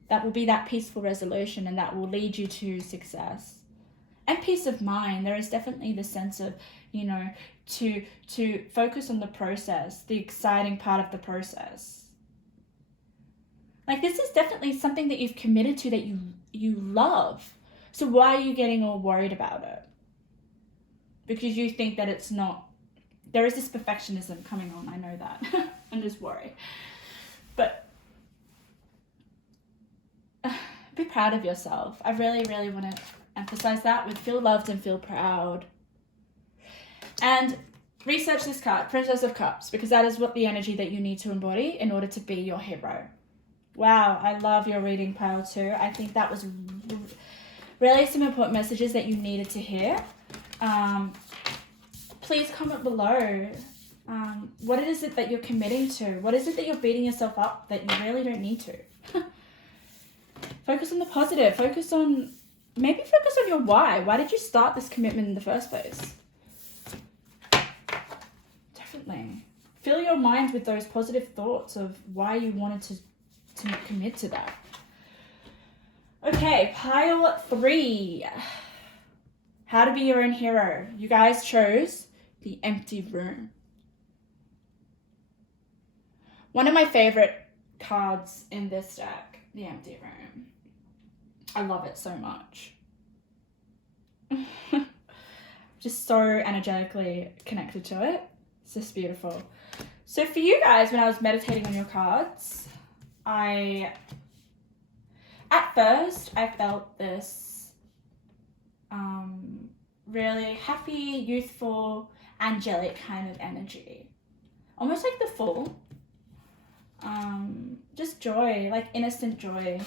That will be that peaceful resolution, and that will lead you to success and peace of mind. There is definitely the sense of, to focus on the process, the exciting part of the process. Like, this is definitely something that you've committed to, that you love. So why are you getting all worried about it? Because you think that it's not. There is this perfectionism coming on, I know that. And this worry. But be proud of yourself. I really, really want to emphasize that with feel loved and feel proud. And research this card, Princess of Cups, because that is what the energy that you need to embody in order to be your hero. Wow, I love your reading pile too. I think that was really some important messages that you needed to hear. Please comment below. What is it that you're committing to? What is it that you're beating yourself up that you really don't need to? Focus on the positive. Focus on your why. Why did you start this commitment in the first place? Definitely. Fill your mind with those positive thoughts of why you wanted to commit to that. Okay, pile 3. How to be your own hero. You guys chose the empty room. One of my favorite cards in this deck, the empty room. I love it so much. Just so energetically connected to it. It's just beautiful. So for you guys, when I was meditating on your cards, at first I felt this really happy, youthful, angelic kind of energy. Almost like the Fool. Just joy, like innocent joy.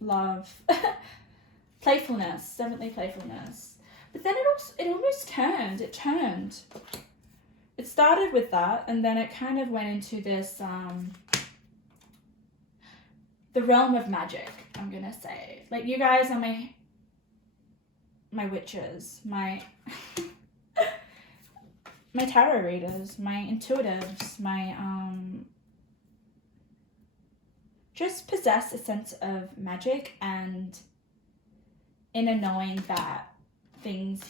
Love. Playfulness, definitely playfulness. But then it almost turned. It turned. It started with that, and then it kind of went into this, the realm of magic, I'm gonna say. Like, you guys are my witches, my my tarot readers, my intuitives, my just possess a sense of magic and inner knowing that things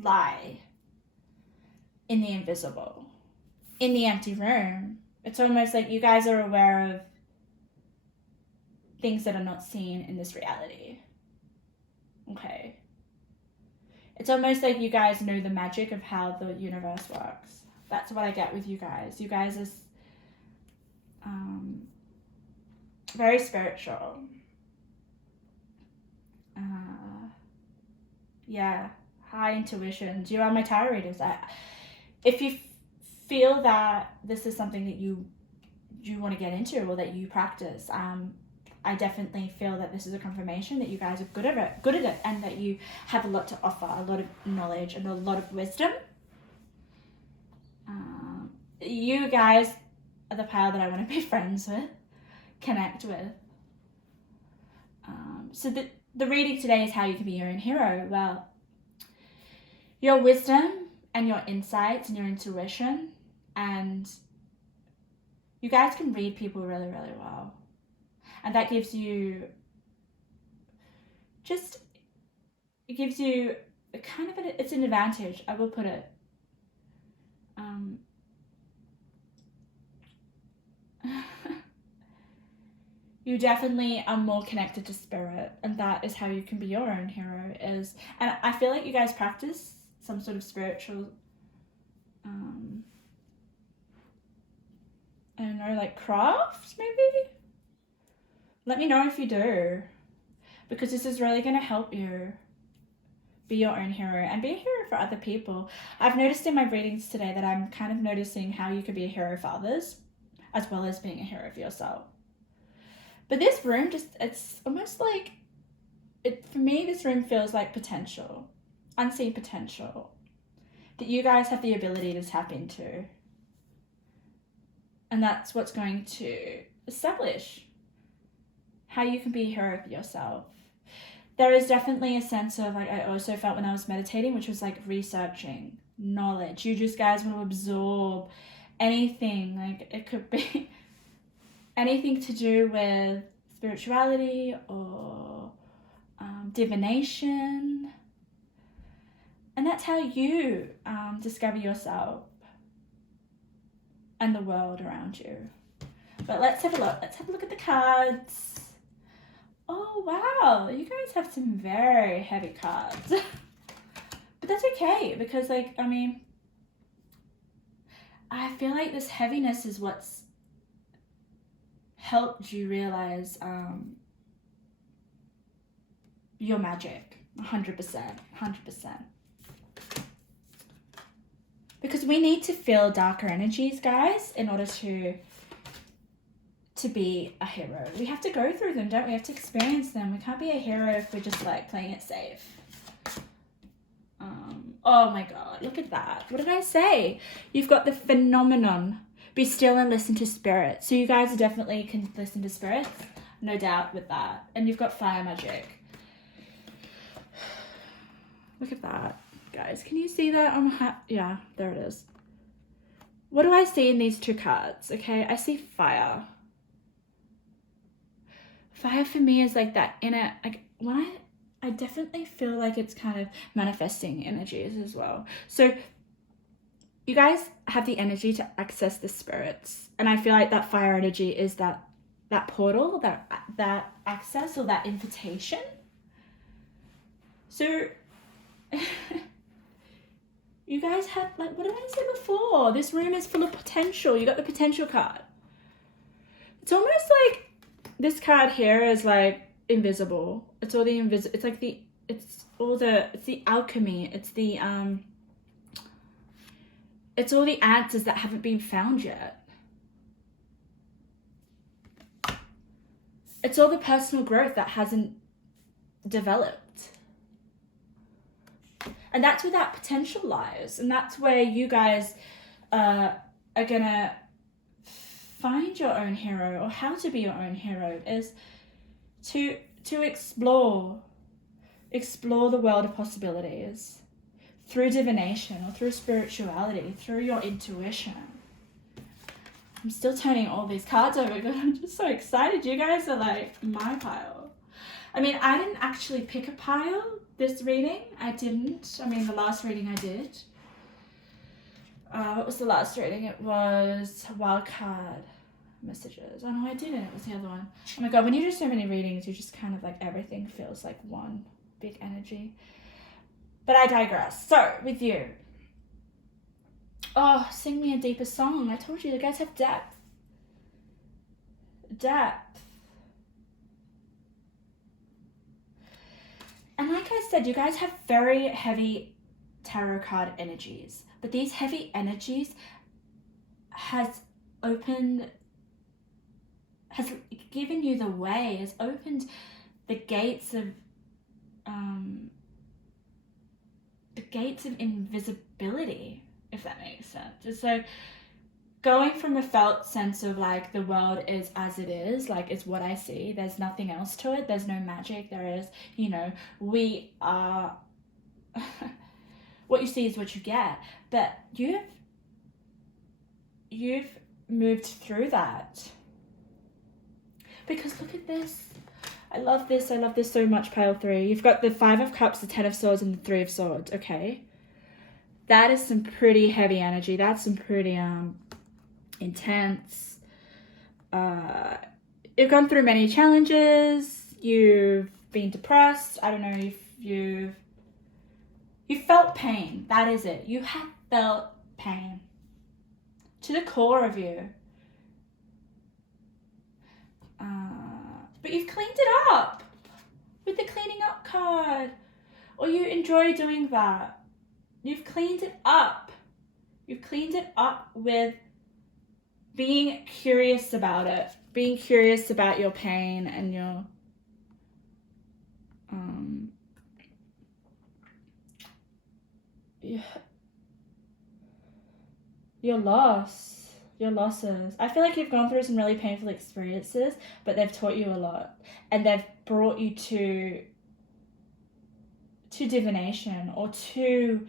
lie in the invisible, in the empty room. It's almost like you guys are aware of things that are not seen in this reality. Okay. It's almost like you guys know the magic of how the universe works. That's what I get with you guys. You guys are very spiritual. Yeah, high intuitions. You are my tarot readers. If you feel that this is something that you want to get into or that you practice, I definitely feel that this is a confirmation that you guys are good at it, and that you have a lot to offer, a lot of knowledge and a lot of wisdom. You guys are the pile that I want to be friends with, connect with. So the reading today is how you can be your own hero. Well, your wisdom and your insights and your intuition, and you guys can read people really, really well. And that gives you it gives you a kind of it's an advantage, I will put it. You definitely are more connected to spirit, and that is how you can be your own hero. And I feel like you guys practice some sort of spiritual, I don't know, like craft maybe? Let me know if you do, because this is really going to help you be your own hero and be a hero for other people. I've noticed in my readings today that I'm kind of noticing how you could be a hero for others as well as being a hero for yourself. But this room it's almost like, for me, this room feels like potential, unseen potential, that you guys have the ability to tap into. And that's what's going to establish how you can be a hero for yourself. There is definitely a sense of, like, I also felt when I was meditating, which was like researching knowledge. You just guys want to absorb anything. Like, it could be anything to do with spirituality or divination. And that's how you discover yourself and the world around you. But let's have a look. Let's have a look at the cards. Oh, wow. You guys have some very heavy cards. But that's okay, because, like, I mean, I feel like this heaviness is what's helped you realize your magic. 100%. Because we need to feel darker energies, guys, in order to be a hero. We have to go through them, don't we? We have to experience them. We can't be a hero if we're just like playing it safe. Oh my god, look at that. What did I say? You've got the phenomenon. Be still and listen to spirit. So you guys definitely can listen to spirits, no doubt with that. And you've got fire magic. Look at that, guys. Can you see that? Yeah, there it is. What do I see in these two cards? Okay, I see fire. Fire for me is like that inner, like, when I definitely feel like it's kind of manifesting energies as well. So you guys have the energy to access the spirits, and I feel like that fire energy is that portal, that access, or that invitation. So you guys have, like, what did I say before? This room is full of potential. You got the potential card. It's almost like this card here is like invisible. It's all the it's like it's the alchemy. It's all the answers that haven't been found yet. It's all the personal growth that hasn't developed. And that's where that potential lies. And that's where you guys are gonna find your own hero, or how to be your own hero, is to explore the world of possibilities through divination, or through spirituality, through your intuition. I'm still turning all these cards over because I'm just so excited. You guys are like my pile. I mean, I didn't actually pick a pile this reading. I didn't. I mean, the last reading I did. What was the last reading? It was wildcard messages. Oh no, I didn't. It was the other one. Oh my god, when you do so many readings, you just kind of like everything feels like one big energy. But I digress. So, with you. Oh, sing me a deeper song. I told you, the guys have depth. Depth. And like I said, you guys have very heavy tarot card energies. But these heavy energies has given you the way, has opened the gates of invisibility, if that makes sense. So going from a felt sense of like the world is as it is, like it's what I see, there's nothing else to it, there's no magic, there is, you know, we are what you see is what you get. But you've moved through that. Because look at this. I love this so much, pile 3. You've got the 5 of Cups, the 10 of Swords, and the 3 of Swords, okay? That is some pretty heavy energy. That's some pretty intense. You've gone through many challenges. You've been depressed. I don't know if you felt pain. That is it. You have felt pain to the core of you. But you've cleaned it up with the cleaning up card. Or you enjoy doing that. You've cleaned it up. You've cleaned it up with being curious about it. Being curious about your pain and your losses. I feel like you've gone through some really painful experiences, but they've taught you a lot, and they've brought you to divination, or to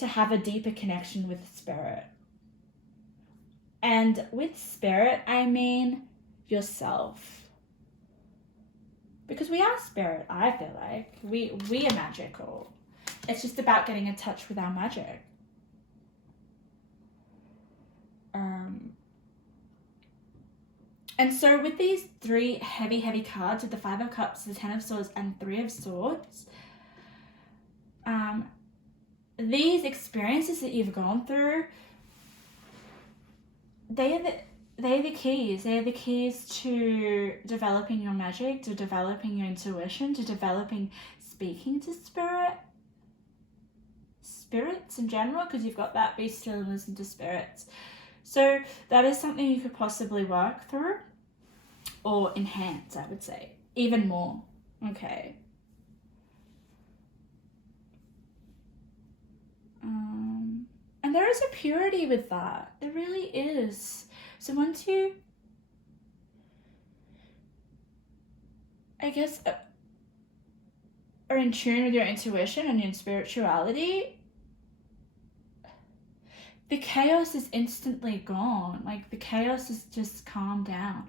have a deeper connection with spirit. And with spirit, I mean yourself. Because we are spirit, I feel like. We are magical. It's just about getting in touch with our magic. And so with these 3 heavy cards, with the 5 of Cups, the 10 of Swords, and 3 of Swords, these experiences that you've gone through, they are the keys. They are the keys to developing your magic, to developing your intuition, to developing speaking to spirits in general, because you've got that be still and listen to spirits. So that is something you could possibly work through or enhance, I would say, even more. Okay. And there is a purity with that. There really is. So once you, I guess, are in tune with your intuition and your spirituality, the chaos is instantly gone. Like, the chaos is just calmed down.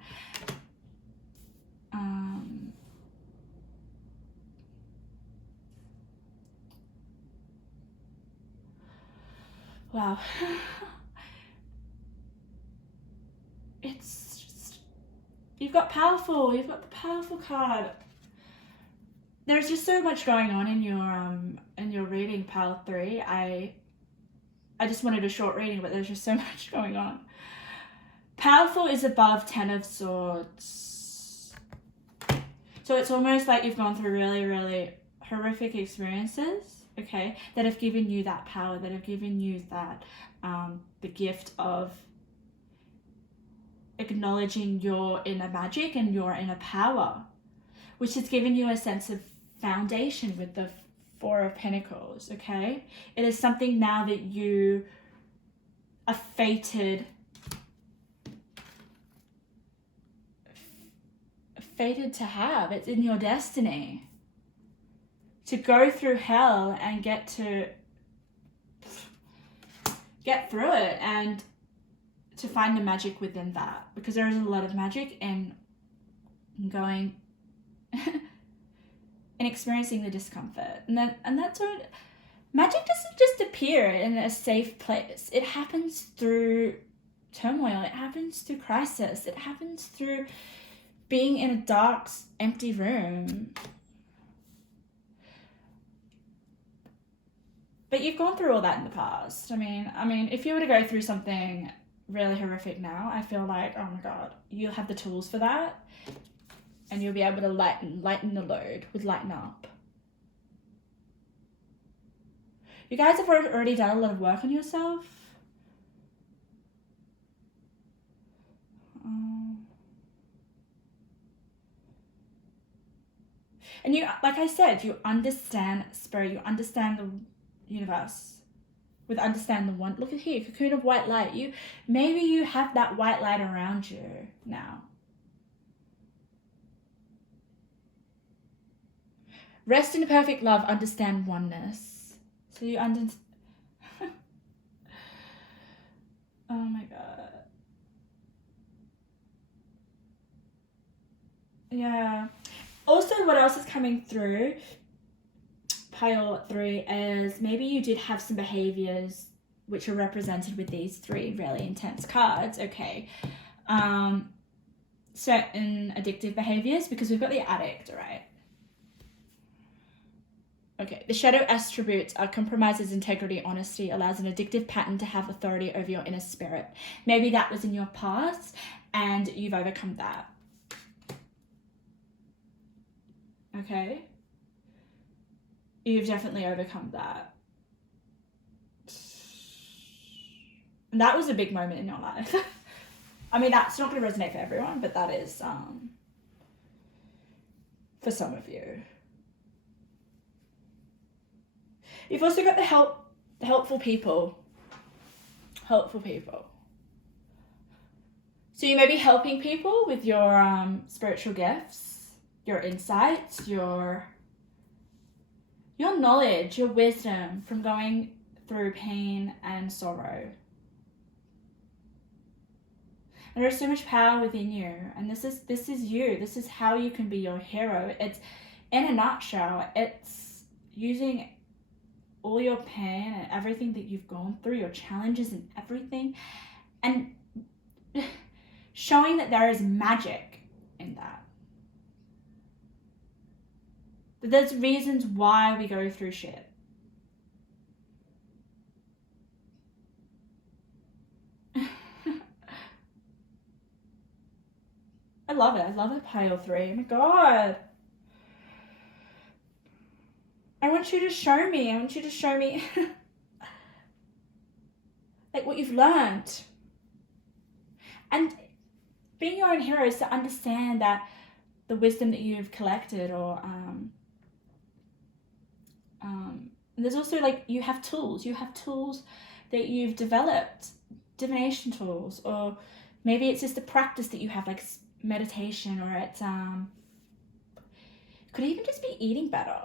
Wow. It's just, you've got the powerful card. There's just so much going on in your reading, pile 3. I just wanted a short reading, but there's just so much going on. Powerful is above 10 of Swords. So it's almost like you've gone through really, really horrific experiences, okay, that have given you that power, that have given you that, the gift of acknowledging your inner magic and your inner power, which has given you a sense of foundation with the Four of Pentacles, okay? It is something now that you are fated to have. It's in your destiny to go through hell and get through it and to find the magic within that, because there is a lot of magic in going and experiencing the discomfort, and that's what magic doesn't just appear in a safe place. It happens through turmoil, it happens through crisis, it happens through being in a dark, empty room. But you've gone through all that in the past. I mean, if you were to go through something really horrific now, I feel like, oh my God, you'll have the tools for that, and you'll be able to lighten the load with Lighten Up. You guys have already done a lot of work on yourself. And you, like I said, you understand spirit, you understand the universe, with understand the one. Look at here, cocoon of white light. Maybe you have that white light around you now. Rest in perfect love, understand oneness. So you understand. Oh my God. Yeah. Also, what else is coming through pile 3 is maybe you did have some behaviors which are represented with these 3 really intense cards, okay? Certain addictive behaviors, because we've got the addict, right? Okay, the shadow attributes are compromises integrity, honesty, allows an addictive pattern to have authority over your inner spirit. Maybe that was in your past and you've overcome that. Okay? You've definitely overcome that. And that was a big moment in your life. I mean, that's not going to resonate for everyone, but that is for some of you. You've also got the helpful people. Helpful people. So you may be helping people with your spiritual gifts, your insights, your knowledge, your wisdom from going through pain and sorrow. And there's so much power within you, and this is you. This is how you can be your hero. It's, in a nutshell, it's using all your pain and everything that you've gone through, your challenges and everything, and showing that there is magic in that. That there's reasons why we go through shit. I love it. I love it, pile 3. Oh my God. I want you to show me. like what you've learned. And being your own hero is to understand that the wisdom that you've collected, or there's also, like, you have tools that you've developed, divination tools, or maybe it's just a practice that you have, like meditation, or it's could even just be eating better,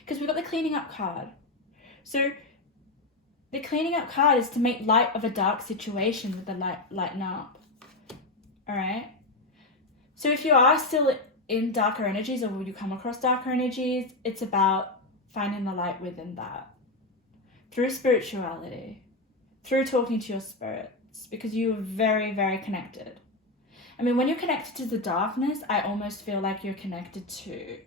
because we've got the cleaning up card. So the cleaning up card is to make light of a dark situation with the lighten up. All right. So if you are still in darker energies, or when you come across darker energies, it's about finding the light within that through spirituality, through talking to your spirits, because you are very, very connected. I mean, when you're connected to the darkness, I almost feel like you're connected to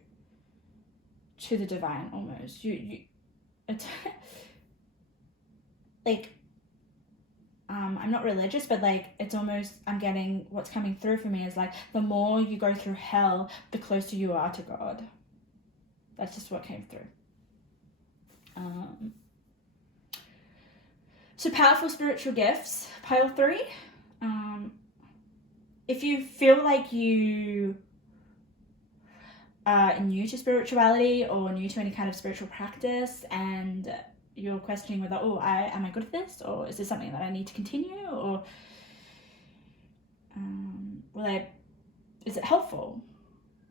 the divine almost. It's like, I'm not religious, but like, it's almost, I'm getting, what's coming through for me is like, the more you go through hell, the closer you are to God. That's just what came through. So powerful spiritual gifts, pile 3. If you feel like you new to spirituality or new to any kind of spiritual practice, and you're questioning whether, am I good at this, or is this something that I need to continue, or is it helpful?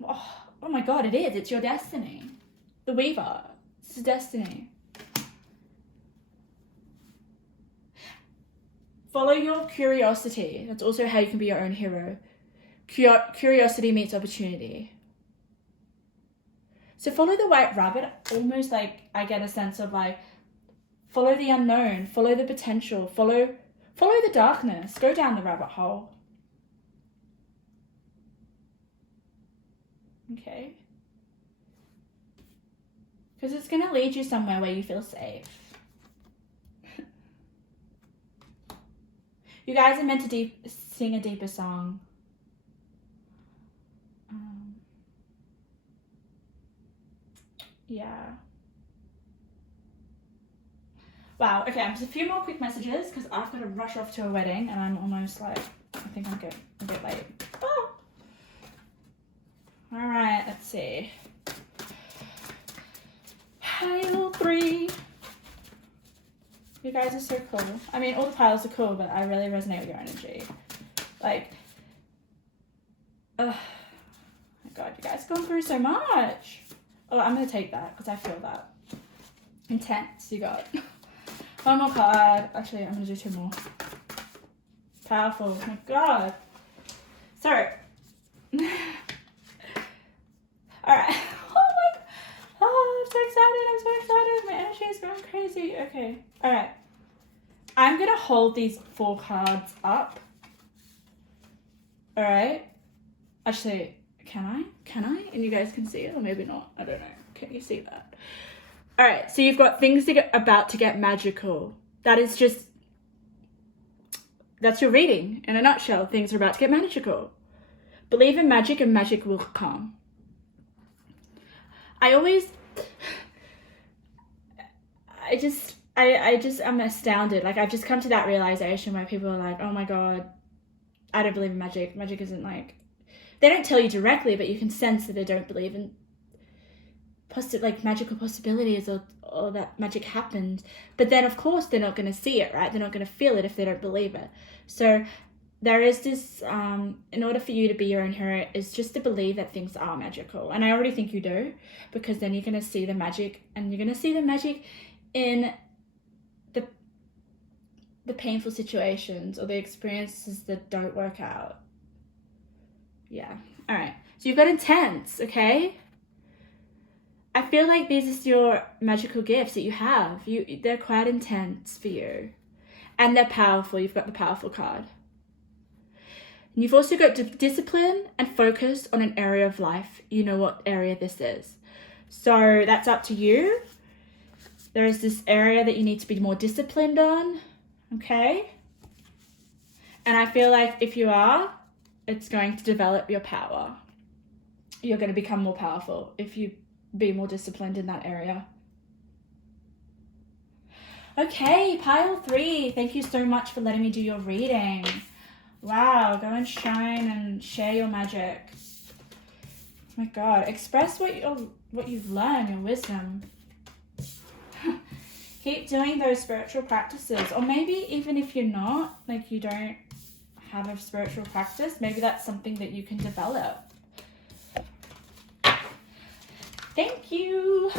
Oh my God, it is. It's your destiny. The Weaver. It's destiny. Follow your curiosity. That's also how you can be your own hero. Curiosity meets opportunity. So follow the white rabbit, almost like I get a sense of like, follow the unknown, follow the potential, follow the darkness, go down the rabbit hole. Okay. Because it's going to lead you somewhere where you feel safe. You guys are meant to sing a deeper song. Yeah. Wow, okay, just a few more quick messages because I've got to rush off to a wedding and I'm almost like, I think I'm a bit late. Oh. All right, let's see. Pile 3. You guys are so cool. I mean, all the piles are cool, but I really resonate with your energy. Like, oh my God, you guys have gone through so much. Oh, I'm going to take that because I feel that. Intense, you got. One more card. Actually, I'm going to do 2 more. Powerful. Oh my God. So, all right. I'm so excited. My energy is going crazy. Okay. All right. I'm going to hold these 4 cards up. All right. Actually, can I? And you guys can see it or maybe not. I don't know. Can you see that? All right. So you've got things about to get magical. That's your reading in a nutshell. Things are about to get magical. Believe in magic and magic will come. I just am astounded. Like, I've just come to that realization where people are like, oh my God, I don't believe in magic. Magic isn't like, they don't tell you directly, but you can sense that they don't believe in magical possibilities or that magic happened. But then of course they're not going to see it, right? They're not going to feel it if they don't believe it. So there is this, in order for you to be your own hero, is just to believe that things are magical. And I already think you do, because then you're going to see the magic, and you're going to see the magic in the painful situations or the experiences that don't work out. Yeah. All right. So you've got intense, okay? I feel like these are your magical gifts that you have. They're quite intense for you. And they're powerful. You've got the powerful card. And you've also got discipline and focus on an area of life. You know what area this is. So that's up to you. There is this area that you need to be more disciplined on. Okay? And I feel like if you are, it's going to develop your power. You're going to become more powerful if you be more disciplined in that area. Okay, pile 3. Thank you so much for letting me do your reading. Wow, go and shine and share your magic. Oh my God, express what you've learned, your wisdom. Keep doing those spiritual practices. Or maybe even if you're not, like you don't have a spiritual practice, maybe that's something that you can develop. Thank you.